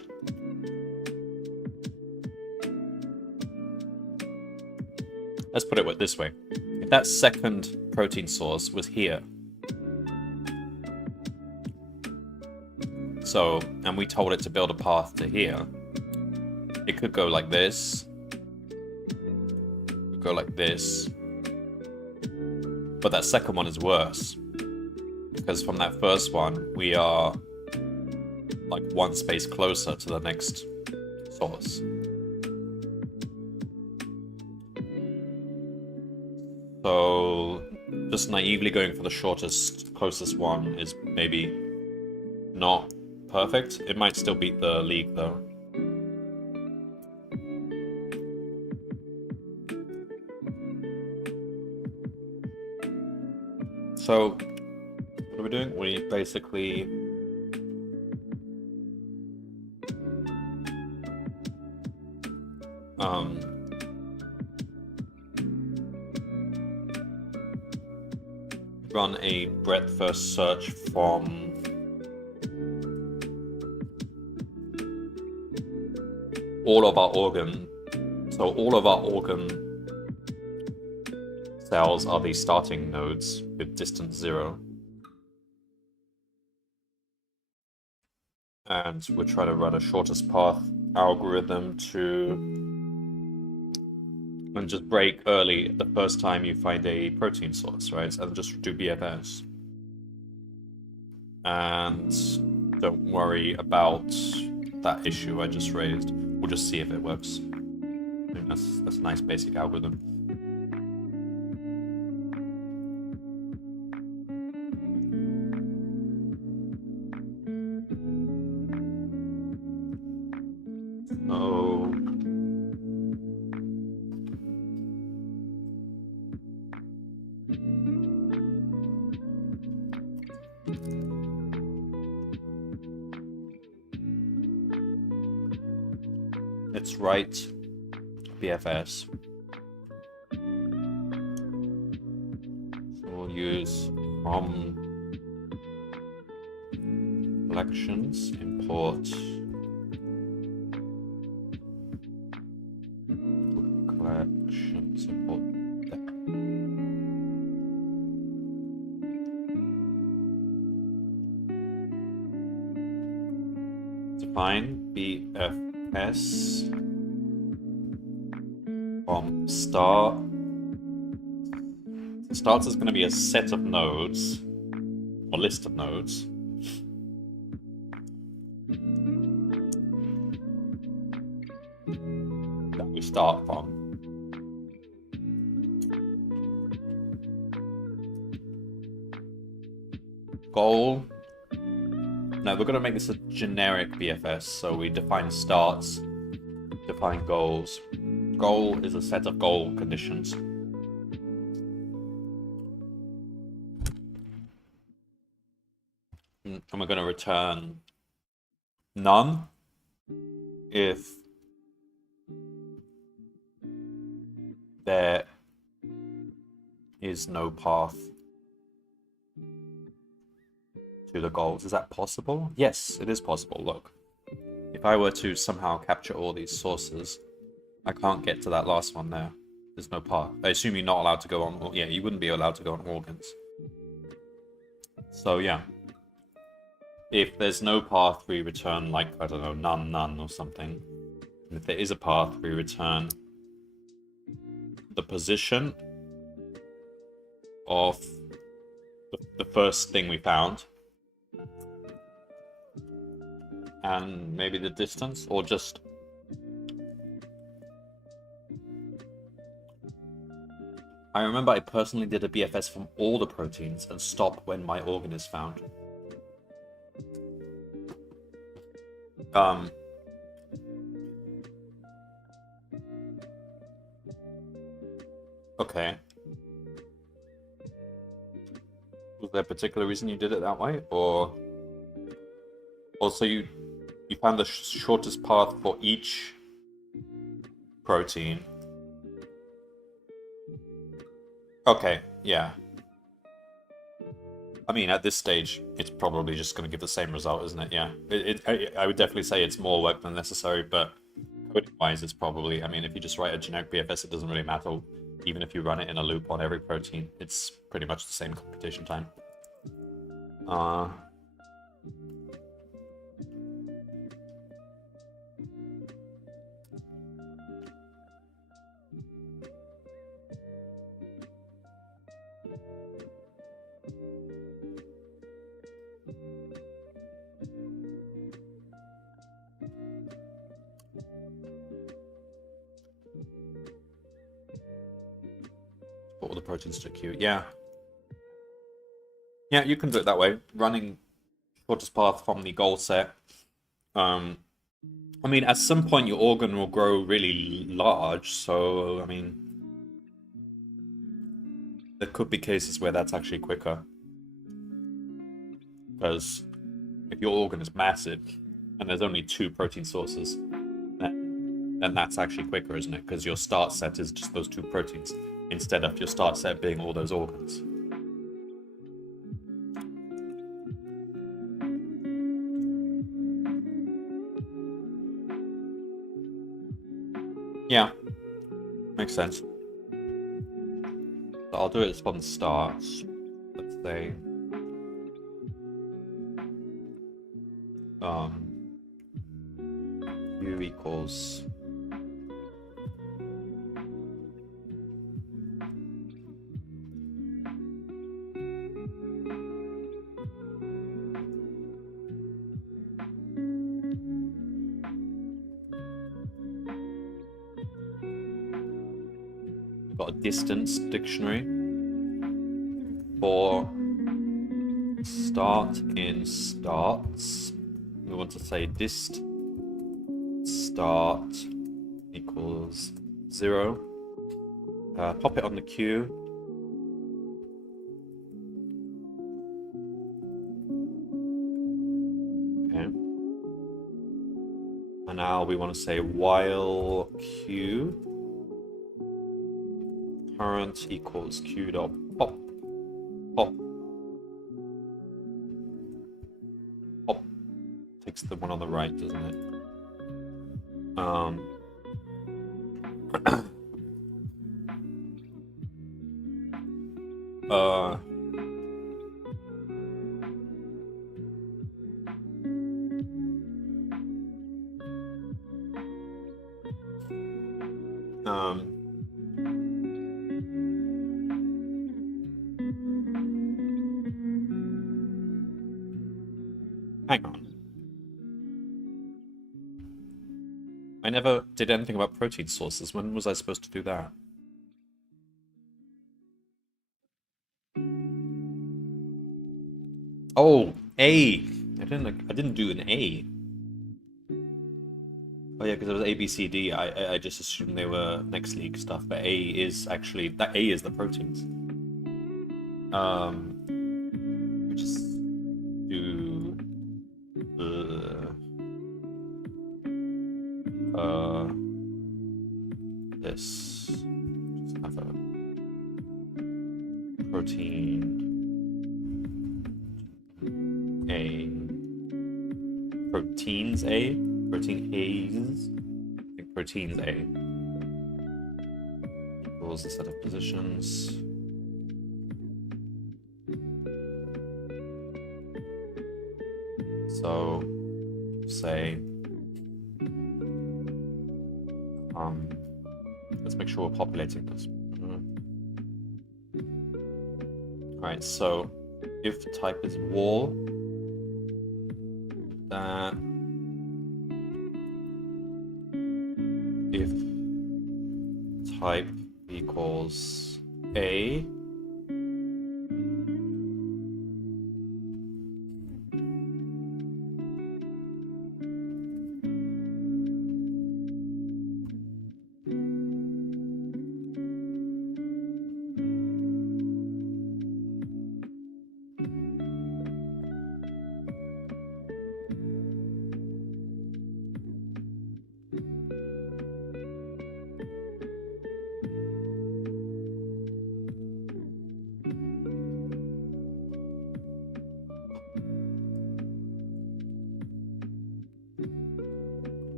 Let's put it this way. If that second protein source was here, and we told it to build a path to here, it could go like this, go like this, but that second one is worse, because from that first one, we are like one space closer to the next source. So just naively going for the shortest, closest one is maybe not perfect. It might still beat the league though. So what are we doing? We basically run a breadth first search from all of our organ. So all of our organ cells are these starting nodes with distance 0. And we're trying to run a shortest path algorithm and just break early the first time you find a protein source, right? And just do BFS. And don't worry about that issue I just raised. We'll just see if it works. I think that's a nice basic algorithm. Let's write BFS. So we'll use from collections, import collections, import deck. Define BFS from start. Starts is going to be a set of nodes, or list of nodes. That we start from. Goal. No, we're going to make this a generic BFS, so we define starts, define goals. Goal is a set of goal conditions. And we're going to return none if there is no path to the goals. Is that possible? Yes, it is possible. Look, if I were to somehow capture all these sources, I can't get to that last one there. There's no path. I assume you're not allowed to go on... Yeah, you wouldn't be allowed to go on organs. So, yeah. If there's no path, we return, like, I don't know, none or something. And if there is a path, we return the position of the first thing we found. And maybe the distance, or just... I remember I personally did a BFS from all the proteins and stop when my organ is found. Okay. Was there a particular reason you did it that way, or also you found the shortest path for each protein? Okay, yeah. I mean, at this stage, it's probably just going to give the same result, isn't it? Yeah. I would definitely say it's more work than necessary, but coding-wise, it's probably... I mean, if you just write a generic BFS, it doesn't really matter. Even if you run it in a loop on every protein, it's pretty much the same computation time. Put all the proteins to a queue. Yeah. Yeah, you can do it that way. Running shortest path from the goal set. I mean, at some point your organ will grow really large, so, I mean... There could be cases where that's actually quicker. Because if your organ is massive, and there's only 2 protein sources, then that's actually quicker, isn't it? Because your start set is just those 2 proteins, instead of your start set being all those organs. Yeah, makes sense. So I'll do it from the start. Let's say U equals got a distance dictionary for start in starts. We want to say dist start equals 0. Pop it on the queue. Okay. And now we want to say while queue current equals q dot pop. Pop. Pop. Takes the one on the right, doesn't it? Hang on. I never did anything about protein sources. When was I supposed to do that? Oh, A. I didn't do an A. Oh yeah, because it was A, B, C, D. I just assumed they were next league stuff, but A is actually that A is the proteins. Just do this. Just have a protein A. Proteins A. Protein A's. I think proteins A equals a set of positions. So say let's make sure we're populating this. Alright, so if the type is wall, that if type equals A,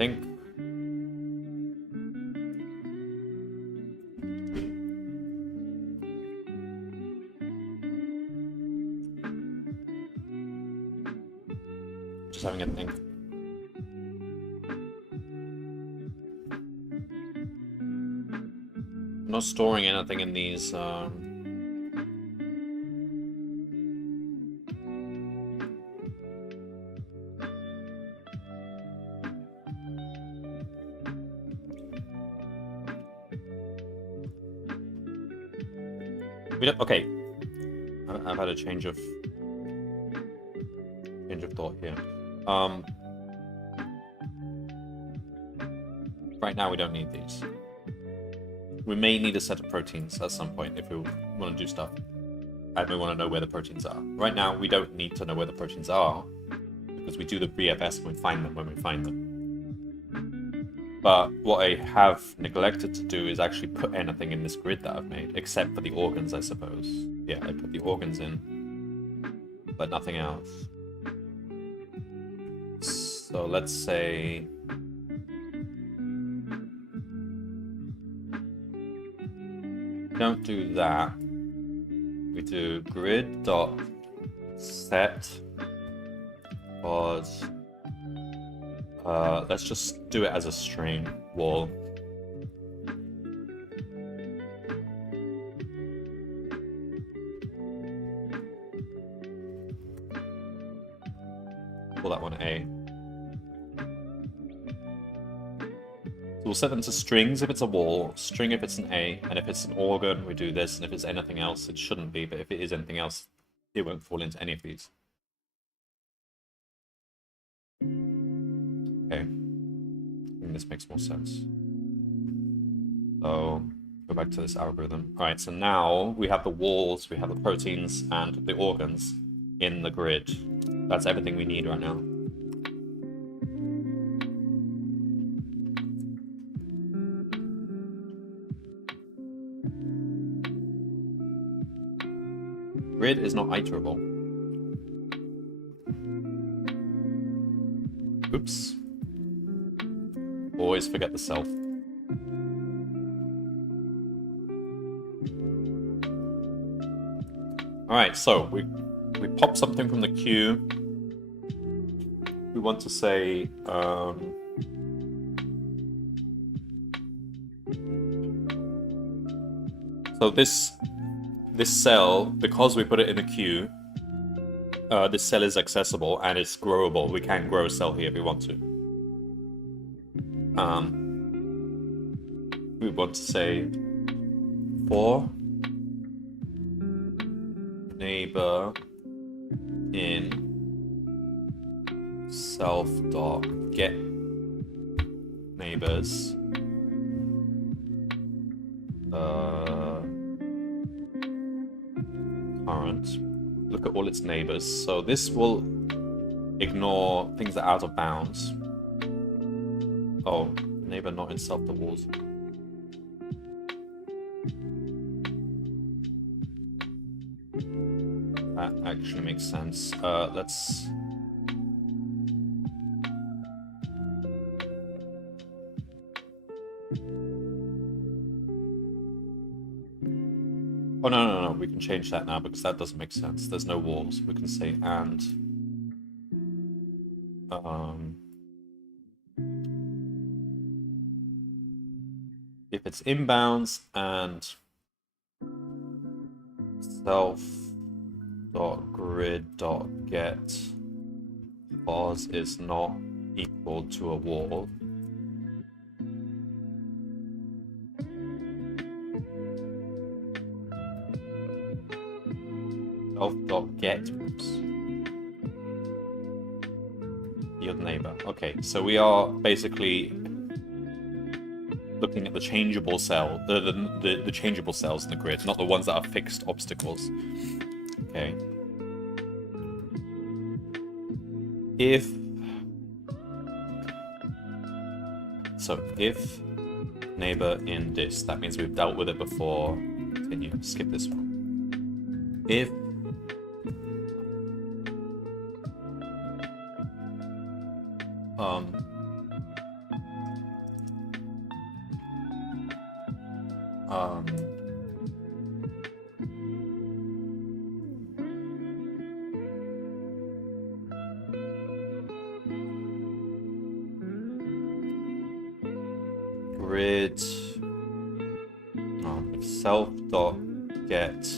think just having a think. I'm not storing anything in these. We don't. Okay, I've had a change of thought here. Right now we don't need these. We may need a set of proteins at some point if we want to do stuff, and we want to know where the proteins are. Right now we don't need to know where the proteins are because we do the BFS and we find them when we find them. But what I have neglected to do is actually put anything in this grid that I've made, except for the organs, I suppose. Yeah, I put the organs in, but nothing else. So let's say... don't do that. We do grid dot set was let's just do it as a string wall. Call that one A. So we'll set them to strings if it's a wall, string if it's an A, and if it's an organ, we do this, and if it's anything else, it shouldn't be, but if it is anything else, it won't fall into any of these. Okay. I think this makes more sense. So, go back to this algorithm. Alright, so now we have the walls, we have the proteins, and the organs in the grid. That's everything we need right now. Grid is not iterable. Oops. Always forget the self. Alright, so we pop something from the queue. We want to say so this cell, because we put it in the queue, this cell is accessible and it's growable. We can grow a cell here if we want to. We want to say for neighbor in self.get neighbors current. Look at all its neighbors. So this will ignore things that are out of bounds. Oh, neighbor not in self the walls. That actually makes sense. Let's... oh, no. We can change that now because that doesn't make sense. There's no walls. We can say and... if it's inbounds and self.grid.get pause is not equal to a wall, self.get your neighbor. Okay, so we are basically looking at the changeable cell, the changeable cells in the grid, not the ones that are fixed obstacles. Okay. If neighbor in this, that means we've dealt with it before. Continue. Skip this one. If Um, grid self dot get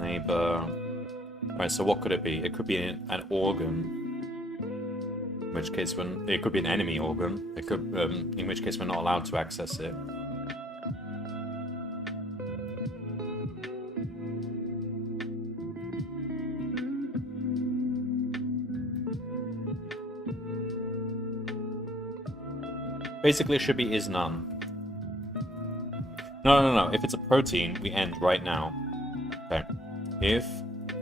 neighbor. Alright, so what could it be? It could be an organ. In which case, it could be an enemy organ. It could, in which case, we're not allowed to access it. Basically, it should be is none. No. If it's a protein, we end right now. Okay. If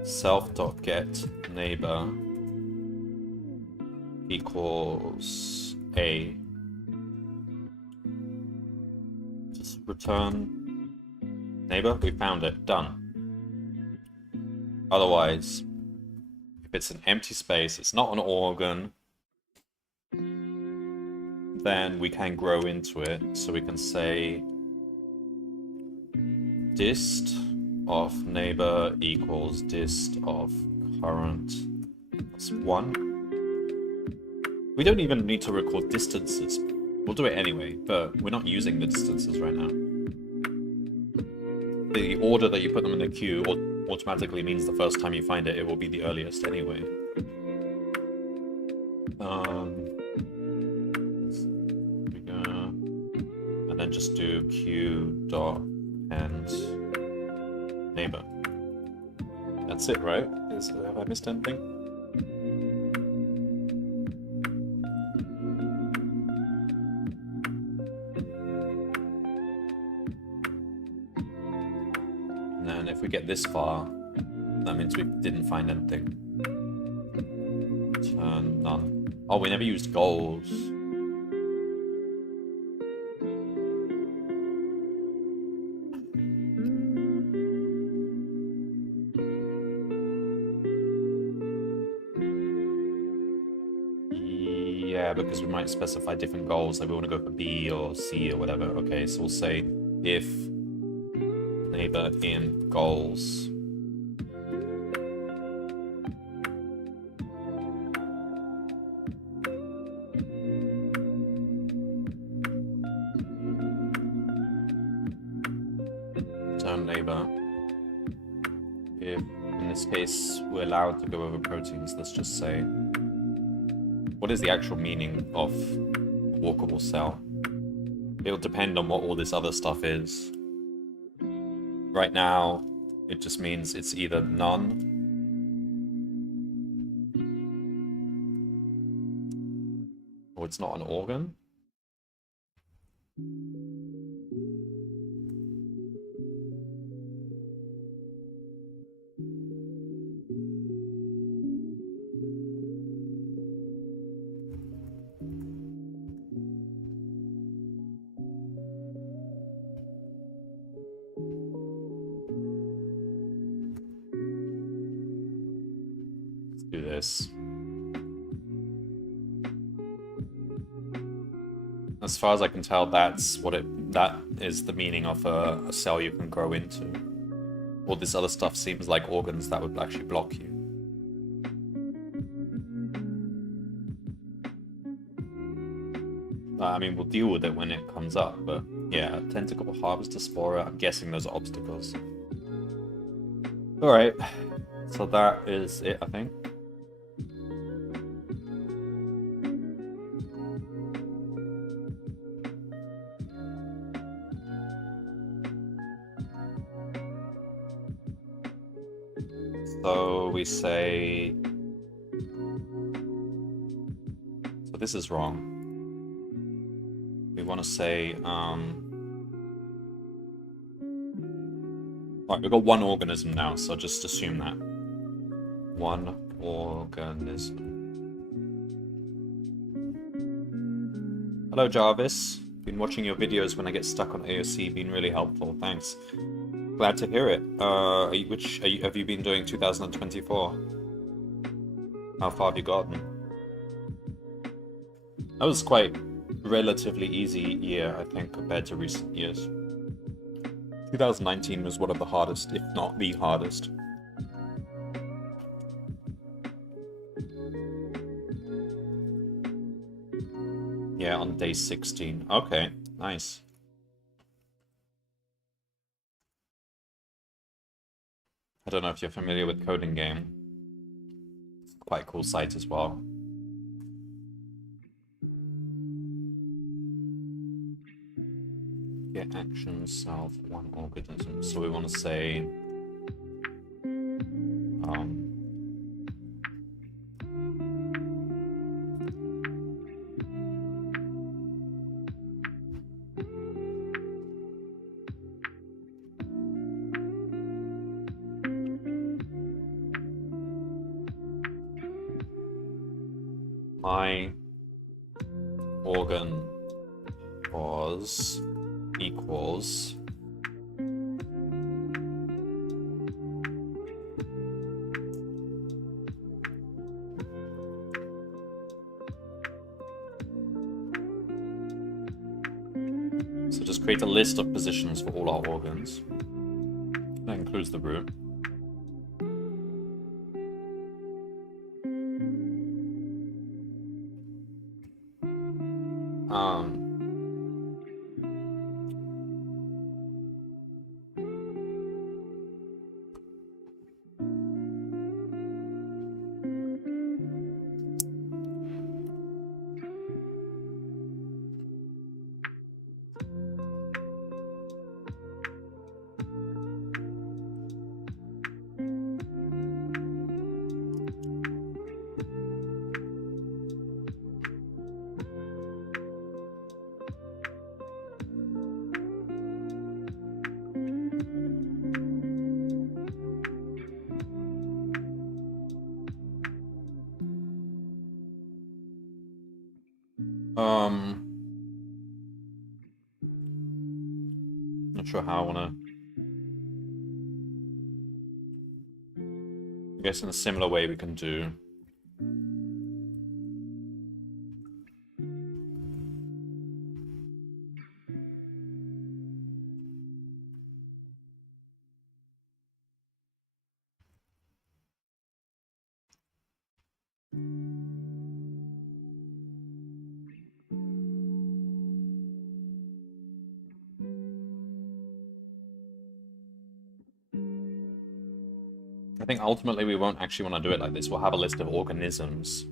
self.get neighbor equals A, just return neighbor. We found it. Done. Otherwise, if it's an empty space, it's not an organ, then we can grow into it. So we can say dist of neighbor equals dist of current. That's 1. We don't even need to record distances. We'll do it anyway, but we're not using the distances right now. The order that you put them in the queue automatically means the first time you find it, it will be the earliest anyway. And then just do queue dot and neighbor. That's it, right? Have I missed anything? And then if we get this far, that means we didn't find anything. Turn none. Oh, we never used goals. Yeah, because we might specify different goals, like we want to go for B or C or whatever. Okay, so we'll say if neighbor in goals. Return neighbor. If in this case we're allowed to go over proteins, let's just say. What is the actual meaning of walkable cell? It'll depend on what all this other stuff is. Right now, it just means it's either none or it's not an organ. Do this. As far as I can tell, that is the meaning of a cell you can grow into. All this other stuff seems like organs that would actually block you. I mean, we'll deal with it when it comes up, but yeah, tentacle harvester spora, I'm guessing those are obstacles. Alright, so that is it, I think. So we say, so this is wrong. We want to say, right, we've got one organism now, so just assume that. One organism. Hello Jarvis, been watching your videos when I get stuck on AOC, been really helpful, thanks. Glad to hear it. Have you been doing 2024? How far have you gotten? That was quite relatively easy year, I think, compared to recent years. 2019 was one of the hardest, if not the hardest. Yeah, on day 16. Okay, nice. I don't know if you're familiar with CodinGame. It's quite a cool site as well. Get action, self, one organism. So we want to say... my organ was equals so just create a list of positions for all our organs. That includes the root. Not sure how I want to... I guess in a similar way we can do... I think ultimately we won't actually want to do it like this. We'll have a list of organisms.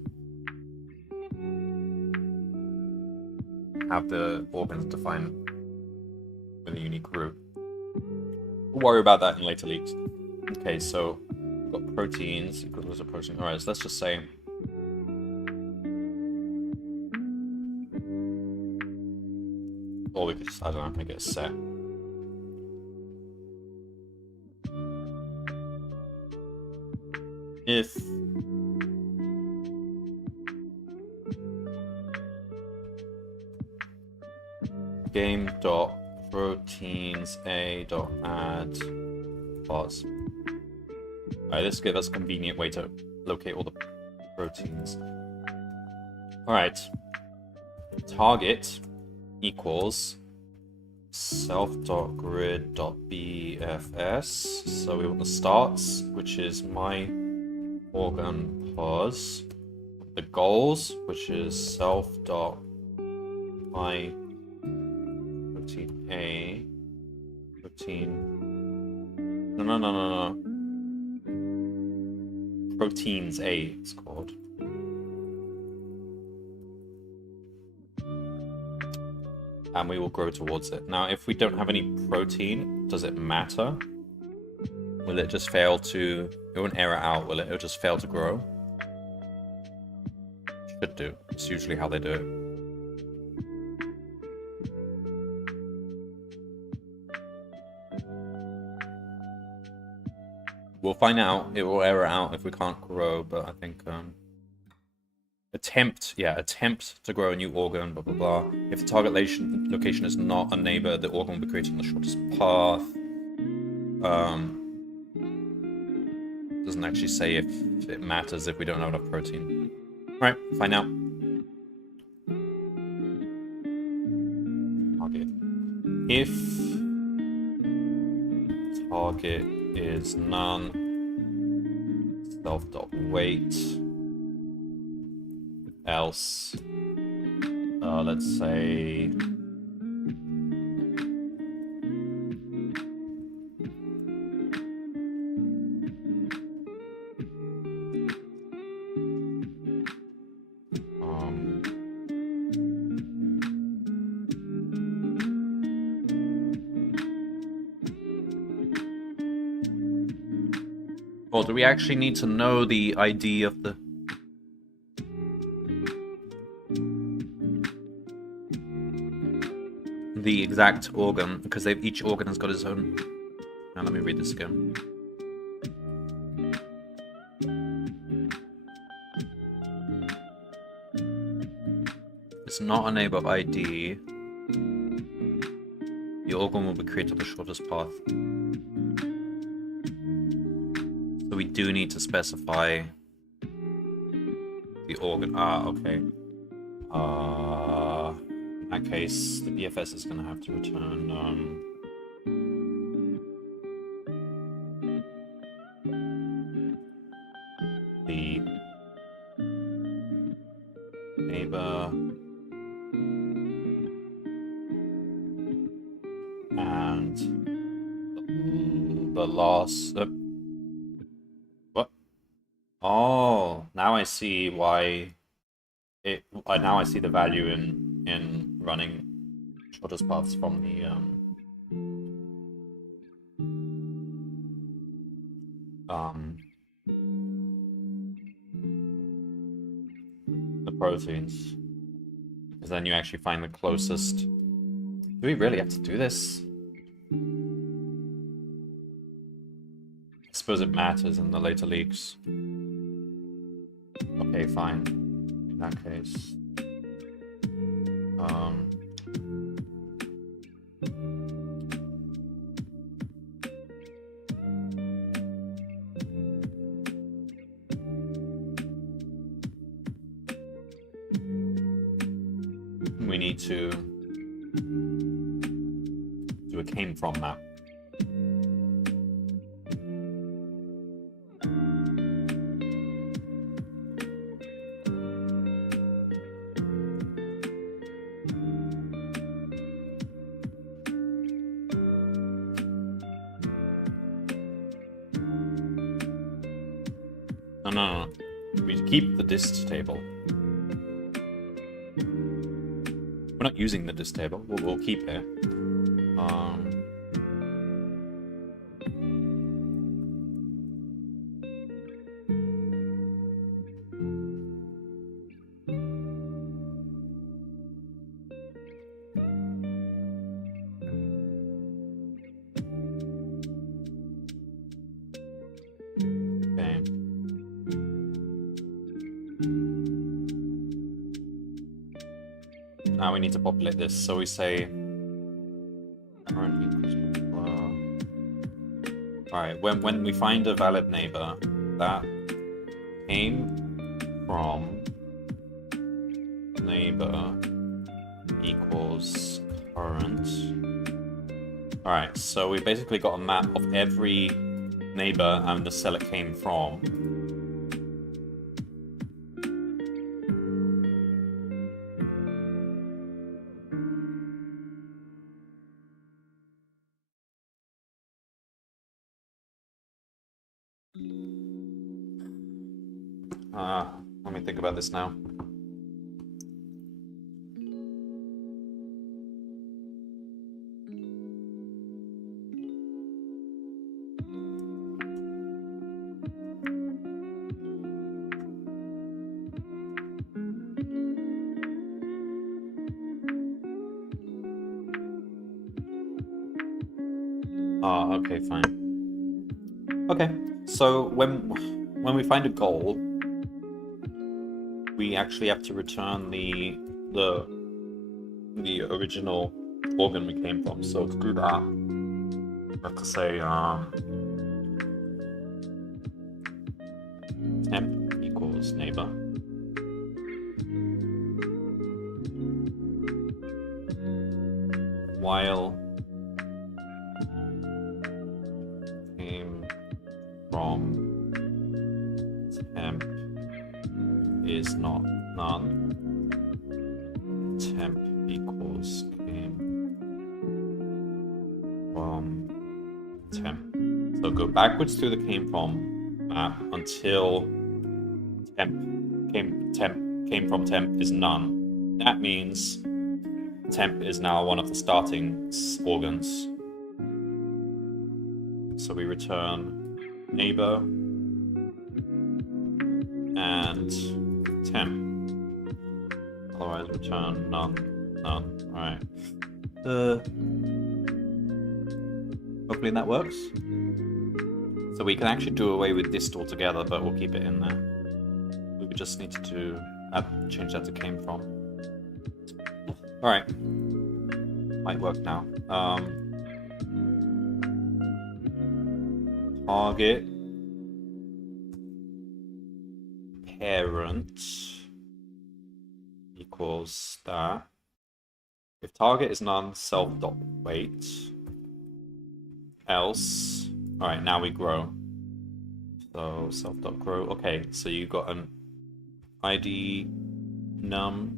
Have the organs defined with a unique root. We'll worry about that in later leaks. Okay, so we've got proteins equals a protein. Alright, so let's just say or we could just, I don't know, make it a set. If game.proteins_a.add pause. Alright, this gives us a convenient way to locate all the proteins. Alright. Target equals self.grid.bfs. So we want the starts, which is my organ pause. The goals, which is self.my protein A. Protein. No. Proteins A, it's called. And we will grow towards it. Now, if we don't have any protein, does it matter? Will it just fail to... It won't error out, will it? It'll just fail to grow? Should do. It's usually how they do it. We'll find out. It will error out if we can't grow, but I think... Attempt to grow a new organ, blah, blah, blah. If the target location is not a neighbor, the organ will be created on the shortest path. Doesn't actually say if it matters if we don't have enough protein. Alright, find out. if target is none, self.weight, else, let's say, or do we actually need to know the ID of the exact organ, because each organ has got its own. Now let me read this again. It's not a neighbor of ID. The organ will be created the shortest path. So we do need to specify the organ. Ah, okay. In that case, the BFS is going to have to return the neighbor and the last. What? Oh, now I see why. Now I see the value in running shortest paths from the proteins, because then you actually find the closest. Do we really have to do this? I suppose it matters in the later leaks. Okay, fine. In that case. We need to do a came from map. No. We keep the dist table. We're not using the dist table. We'll keep it. Now we need to populate this, so we say current equals. Alright, when we find a valid neighbor, that came from neighbor equals current. Alright, so we basically got a map of every neighbor and the cell it came from. Let me think about this now. Okay, fine. Okay, so when we find a goal, we actually have to return the original organ we came from. So to do that, we have to say temp equals neighbor. While temp is not none. Temp equals came from temp. So go backwards through the came from map until temp came from temp is none. That means temp is now one of the starting organs. So we return neighbor and temp. Otherwise return none. Alright. Hopefully that works. So we can actually do away with dist altogether, but we'll keep it in there. We would just need to change that to came from. Alright. Might work now. Target parent equals that. If target is none, self.wait. Else. Alright, now we grow. So self.grow. Okay, so you got an ID num.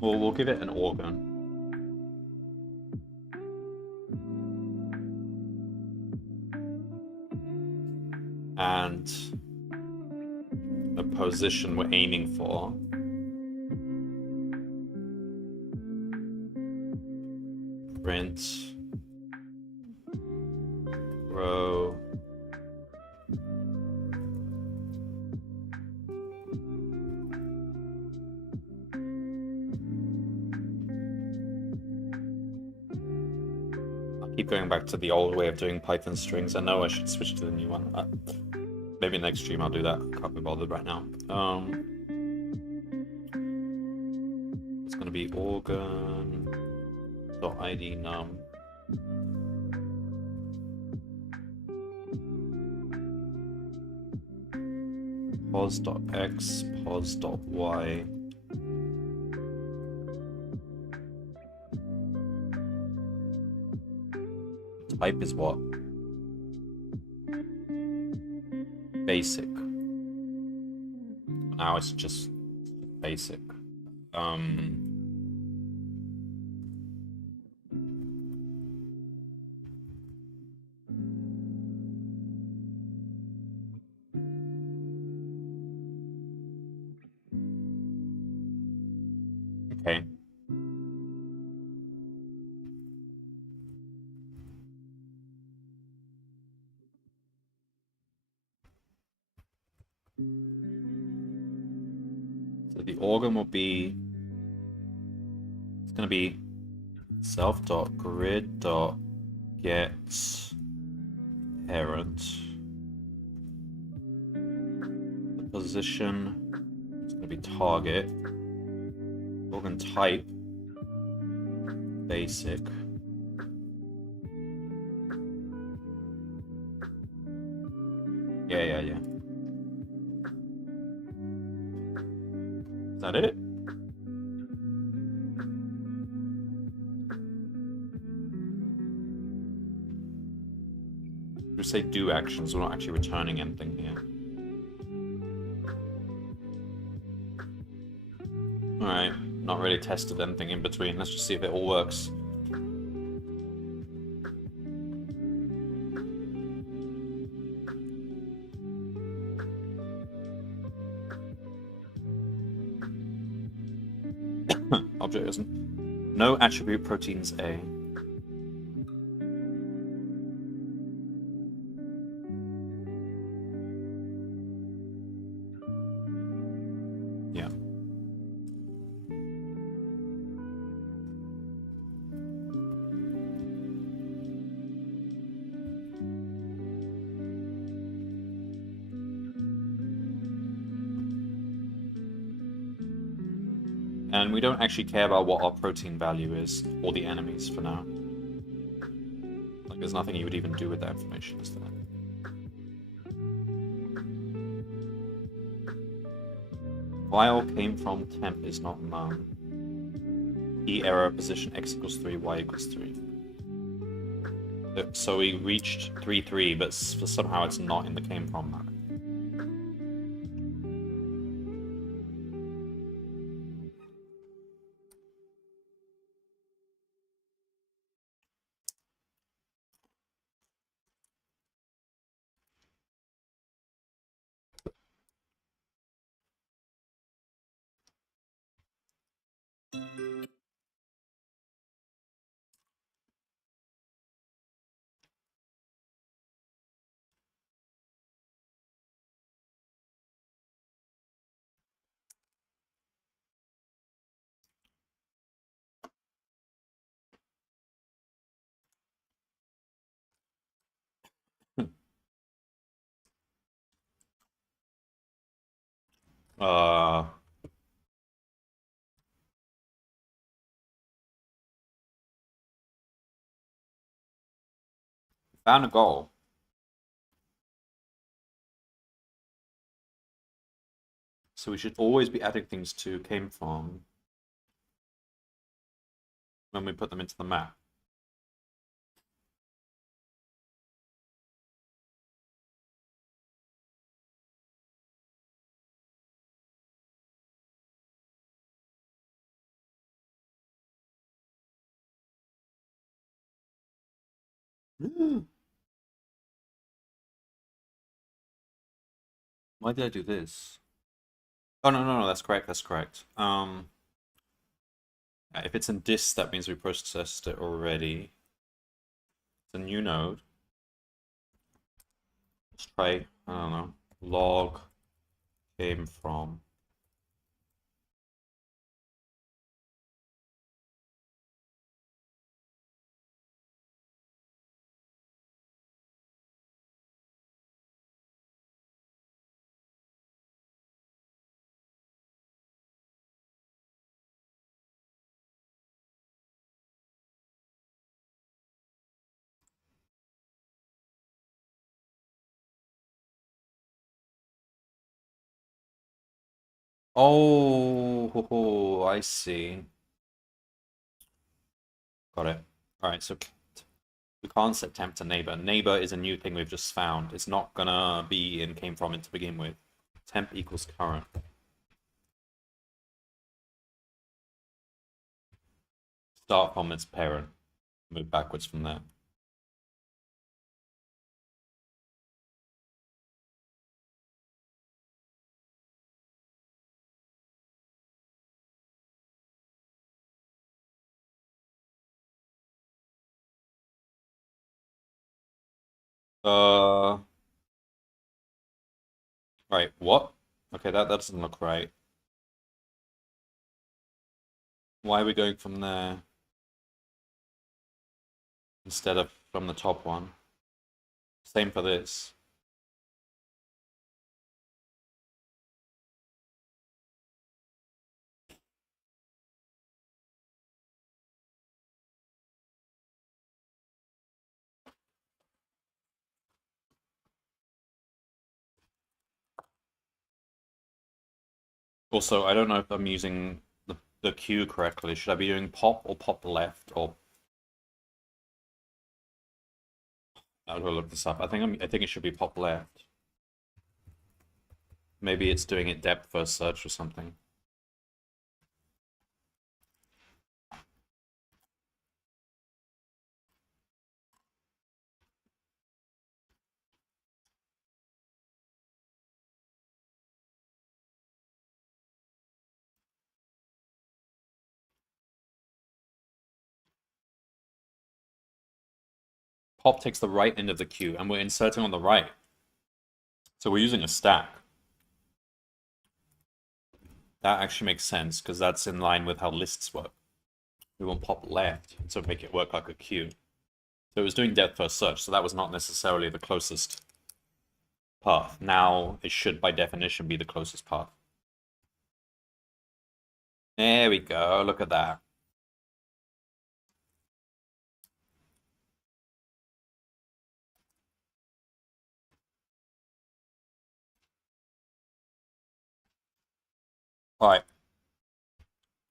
Well, we'll give it an organ. And the position we're aiming for. Print row I'll keep going back to the old way of doing Python strings. I know I should switch to the new one. Maybe next stream I'll do that. Can't be bothered right now. It's gonna be organ.id num. pos.x, pos.y. Type is what? Basic. Now it's just basic. Okay. So the organ will be, it's going to be self.grid.get parent. The position is going to be target. Organ type basic. Yeah. Is that it? We say do actions, we're not actually returning anything here. Alright, not really tested anything in between. Let's just see if it all works. Object isn't. No attribute proteins A. Yeah. And we don't actually care about what our protein value is, or the enemies for now. Like, There's nothing you would even do with that information, is there? While came from temp is not none. E error position x equals 3, y equals 3. So we reached 3, 3, but somehow it's not in the came from map. uh... Found a goal. So we should always be adding things to came from when we put them into the map. Why did I do this? Oh, no, that's correct, that's correct. If it's in dis, that means we processed it already. It's a new node. Let's try, I don't know, log came from. Oh, I see. Got it. Alright, so we can't set temp to neighbor. Neighbor is a new thing we've just found. It's not gonna be in came from it to begin with. Temp equals current. Start from its parent. Move backwards from there. Right, what? Okay, that doesn't look right. Why are we going from there instead of from the top one? Same for this. Also, I don't know if I'm using the queue correctly. Should I be doing pop or pop left or I'll go look this up. I think it should be pop left. Maybe it's doing it depth first search or something. Pop takes the right end of the queue, and we're inserting on the right. So we're using a stack. That actually makes sense, because that's in line with how lists work. We want pop left, so make it work like a queue. So it was doing depth first search, so that was not necessarily the closest path. Now it should, by definition, be the closest path. There we go, look at that. Alright,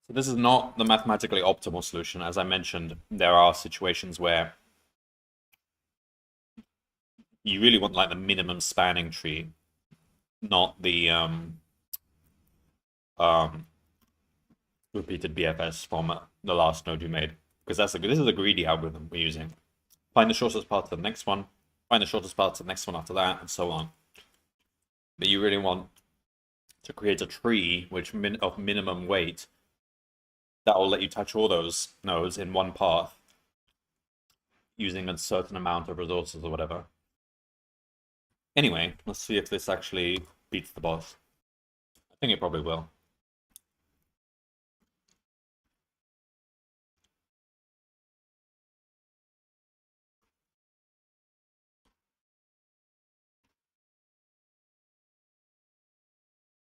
so this is not the mathematically optimal solution. As I mentioned, there are situations where you really want like the minimum spanning tree, not the um repeated BFS from the last node you made. Because this is a greedy algorithm we're using. Find the shortest path to the next one, find the shortest path to the next one after that, and so on. But you really want to create a tree of minimum weight that will let you touch all those nodes in one path using a certain amount of resources or whatever. Anyway, let's see if this actually beats the boss. I think it probably will.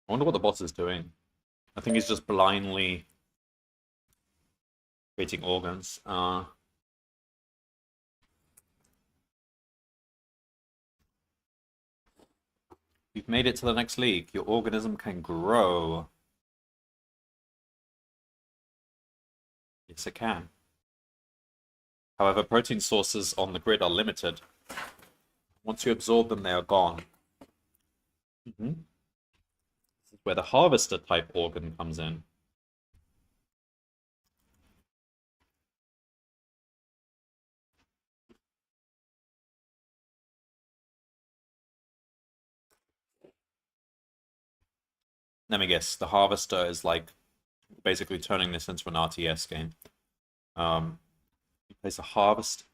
I wonder what the boss is doing. I think he's just blindly creating organs. You've made it to the next league. Your organism can grow. Yes, it can. However, protein sources on the grid are limited. Once you absorb them, they are gone. This is where the harvester type organ comes in. Let me guess, the harvester is like basically turning this into an RTS game. You place a harvest.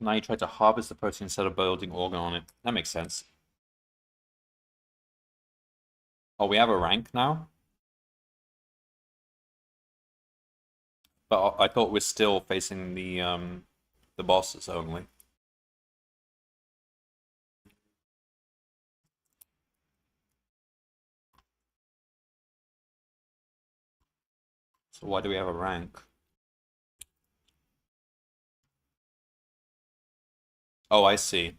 Now you try to harvest the protein instead of building organ on it. That makes sense. Oh, we have a rank now? But I thought we're still facing the bosses only. So why do we have a rank? Oh, I see.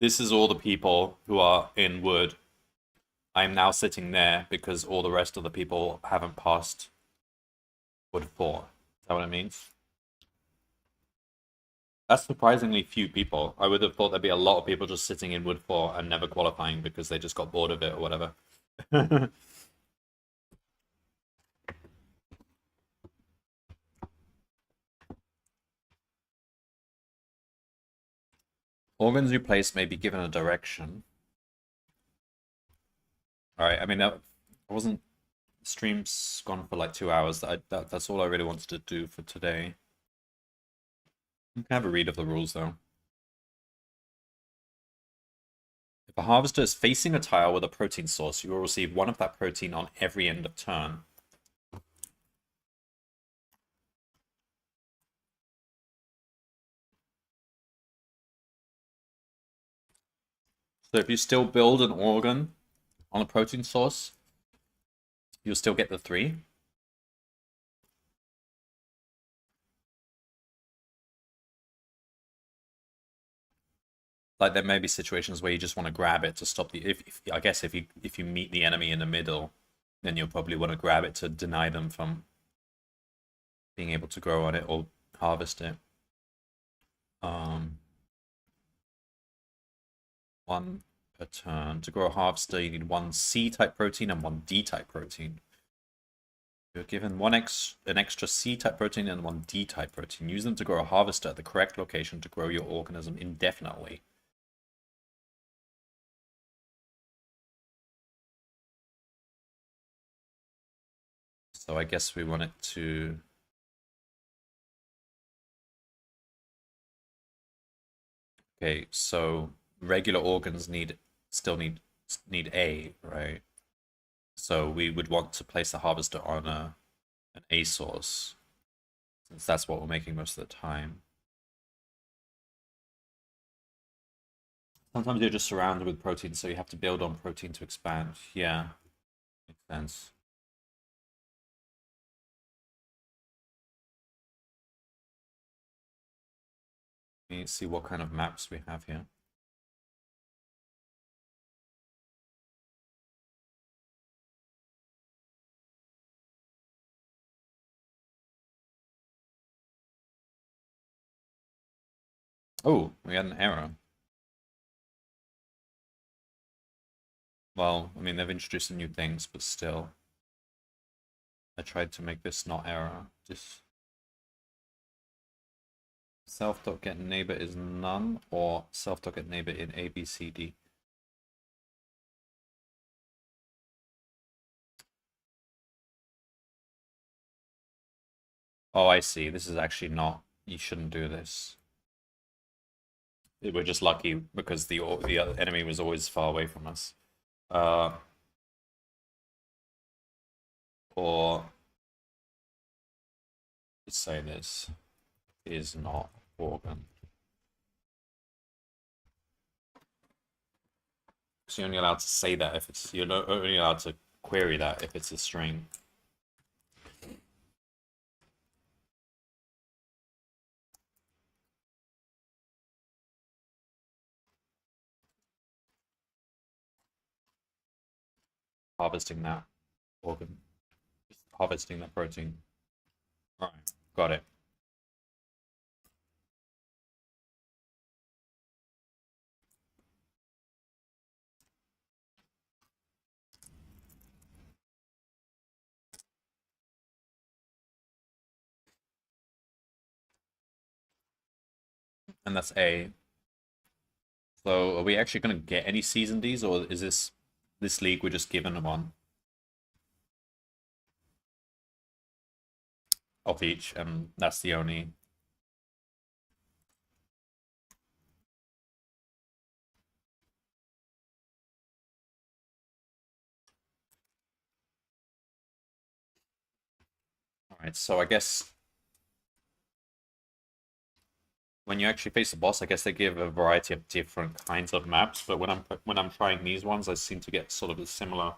This is all the people who are in wood. I am now sitting there because all the rest of the people haven't passed wood 4. Is that what it means? That's surprisingly few people. I would have thought there'd be a lot of people just sitting in wood 4 and never qualifying because they just got bored of it or whatever. Organs you place may be given a direction. Alright, I mean, I wasn't... Stream's gone for like 2 hours. That's all I really wanted to do for today. You can have a read of the rules, though. If a harvester is facing a tile with a protein source, you will receive one of that protein on every end of turn. So if you still build an organ on a protein source, you'll still get the 3. Like there may be situations where you just want to grab it to stop the. I guess if you meet the enemy in the middle, then you'll probably want to grab it to deny them from being able to grow on it or harvest it. One per turn. To grow a harvester, you need 1 C-type protein and 1 D-type protein. You're given an extra C-type protein and 1 D-type protein. Use them to grow a harvester at the correct location to grow your organism indefinitely. So I guess we want it to... Okay, so regular organs still need A, right? So we would want to place the harvester on an A source, since that's what we're making most of the time. Sometimes you're just surrounded with protein, so you have to build on protein to expand. Yeah. Sense. Let me see what kind of maps we have here. Oh, we had an error. Well, I mean, they've introduced some new things, but still. I tried to make this not error. Just self.getNeighbor is none, or self.getNeighbor in ABCD. Oh, I see. This is actually not. You shouldn't do this. We're just lucky because the enemy was always far away from us. Or let's say this is not organ. So you're only allowed to say that if it's only allowed to query that if it's a string. Harvesting that organ. Harvesting that protein. Alright, got it. And that's A. So are we actually going to get any season Ds, or is this league we're just given one of each, and that's the only. Alright, so I guess when you actually face the boss, I guess they give a variety of different kinds of maps, but when I'm trying these ones, I seem to get sort of a similar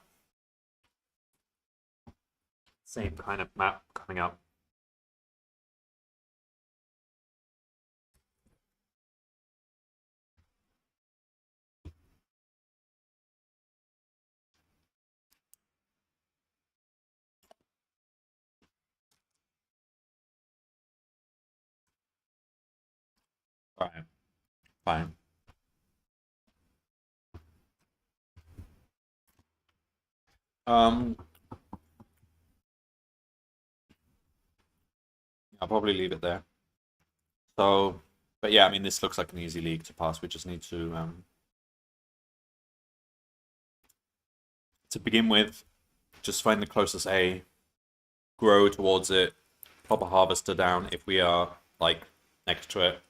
same kind of map coming up. Alright, fine. I'll probably leave it there. So, but yeah, I mean, this looks like an easy league to pass. We just need to begin with, just find the closest A, grow towards it, pop a harvester down if we are like next to it.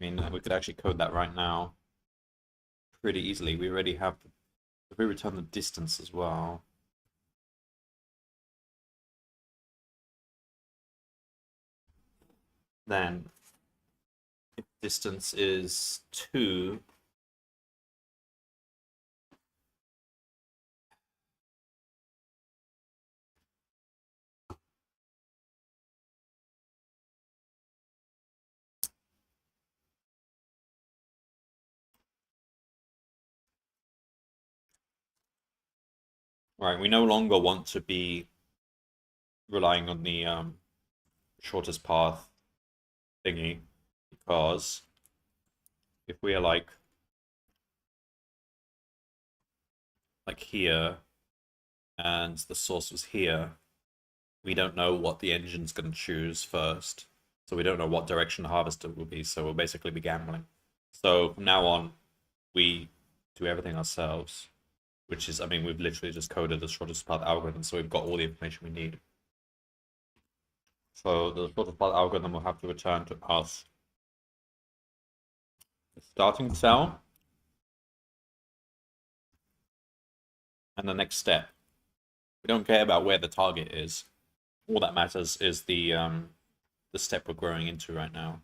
I mean, we could actually code that right now pretty easily. We already have, if we return the distance as well. Then, if distance is 2, right, we no longer want to be relying on the shortest path thingy, because if we are like here and the source was here, we don't know what the engine's going to choose first, so we don't know what direction the harvester will be, so we'll basically be gambling. So from now on, we do everything ourselves, which is, I mean, we've literally just coded the shortest path algorithm, so we've got all the information we need. So the shortest path algorithm will have to return to us the starting cell and the next step. We don't care about where the target is. All that matters is the the step we're growing into right now.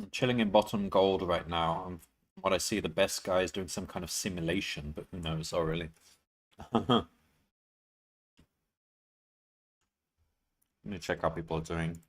I'm chilling in bottom gold right now. What I see, the best guy is doing some kind of simulation, but who knows? Oh, really? Let me check how people are doing.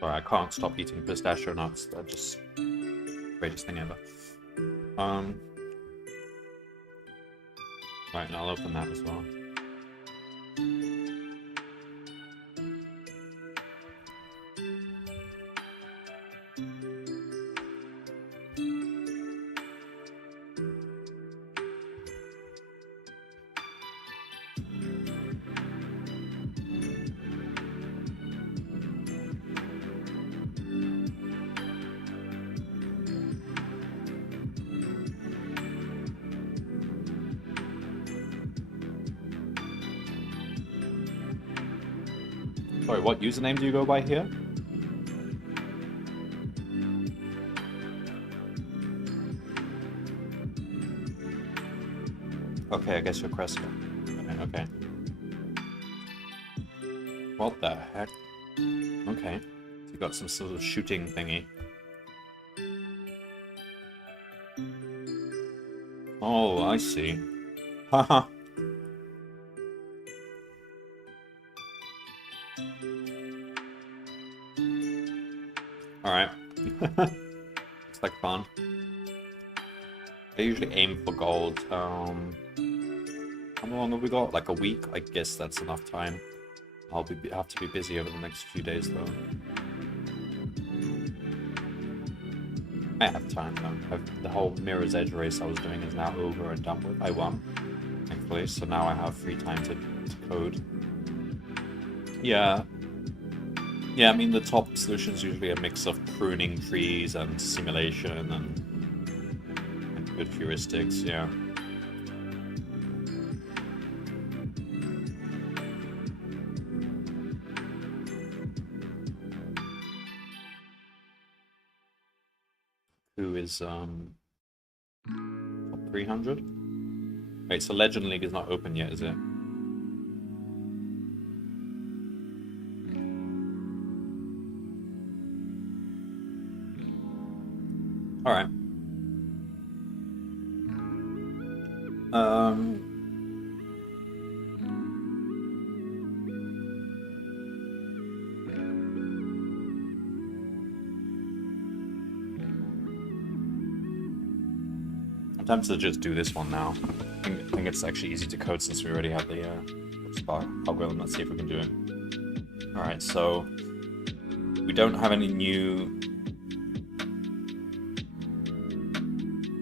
Sorry, I can't stop eating pistachio nuts. They're just the greatest thing ever. Right, and I'll open that as well. Sorry, what username do you go by here? Okay, I guess you're Cresta. Okay. What the heck? Okay. You got some sort of shooting thingy. Oh, I see. Haha. Alright. Looks like fun. I usually aim for gold. How long have we got? Like a week? I guess that's enough time. I'll have to be busy over the next few days though. I have time though. The whole Mirror's Edge race I was doing is now over and done with. I won, thankfully, so now I have free time to code. Yeah. Yeah, I mean the top solution is usually a mix of pruning trees and simulation and good heuristics, yeah. Who is top 300? Wait, so Legend League is not open yet, is it? Alright. I'm tempted to just do this one now. I think it's actually easy to code since we already have the Spark algorithm. Let's see if we can do it. Alright, so we don't have any new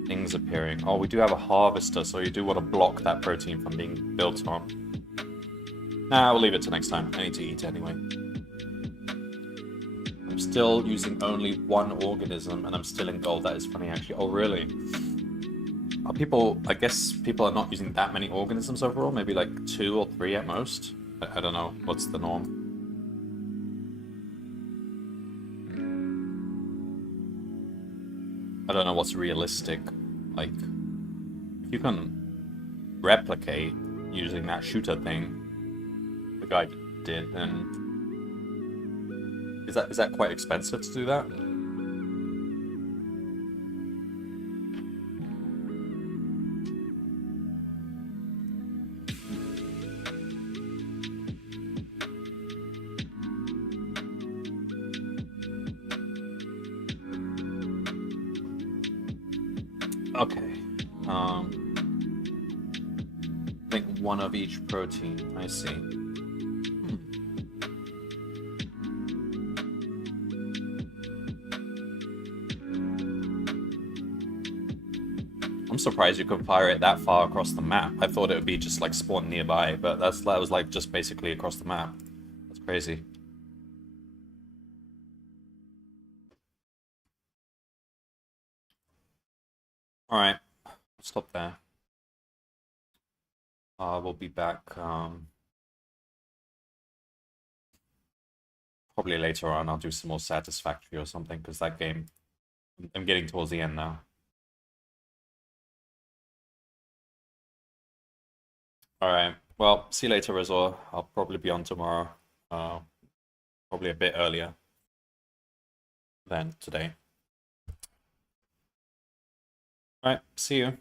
things appearing. Oh, we do have a harvester, so you do want to block that protein from being built on. Nah, we'll leave it to next time. I need to eat anyway. I'm still using only one organism, and I'm still in gold. That is funny, actually. Oh, really? Are people... I guess people are not using that many organisms overall. Maybe like 2 or 3 at most. I don't know. What's the norm? I don't know what's realistic. Like, if you can replicate using that shooter thing the guy did, then is that quite expensive to do that? Okay. I think one of each protein. I see. I'm surprised you could fire it that far across the map. I thought it would be just like spawn nearby, but that was like just basically across the map. That's Crazy. Alright, stop there. We'll be back probably later on. I'll do some more Satisfactory or something, because that game, I'm getting towards the end now. Alright, well, see you later, Razor. I'll probably be on tomorrow. Probably a bit earlier than today. Alright, see you.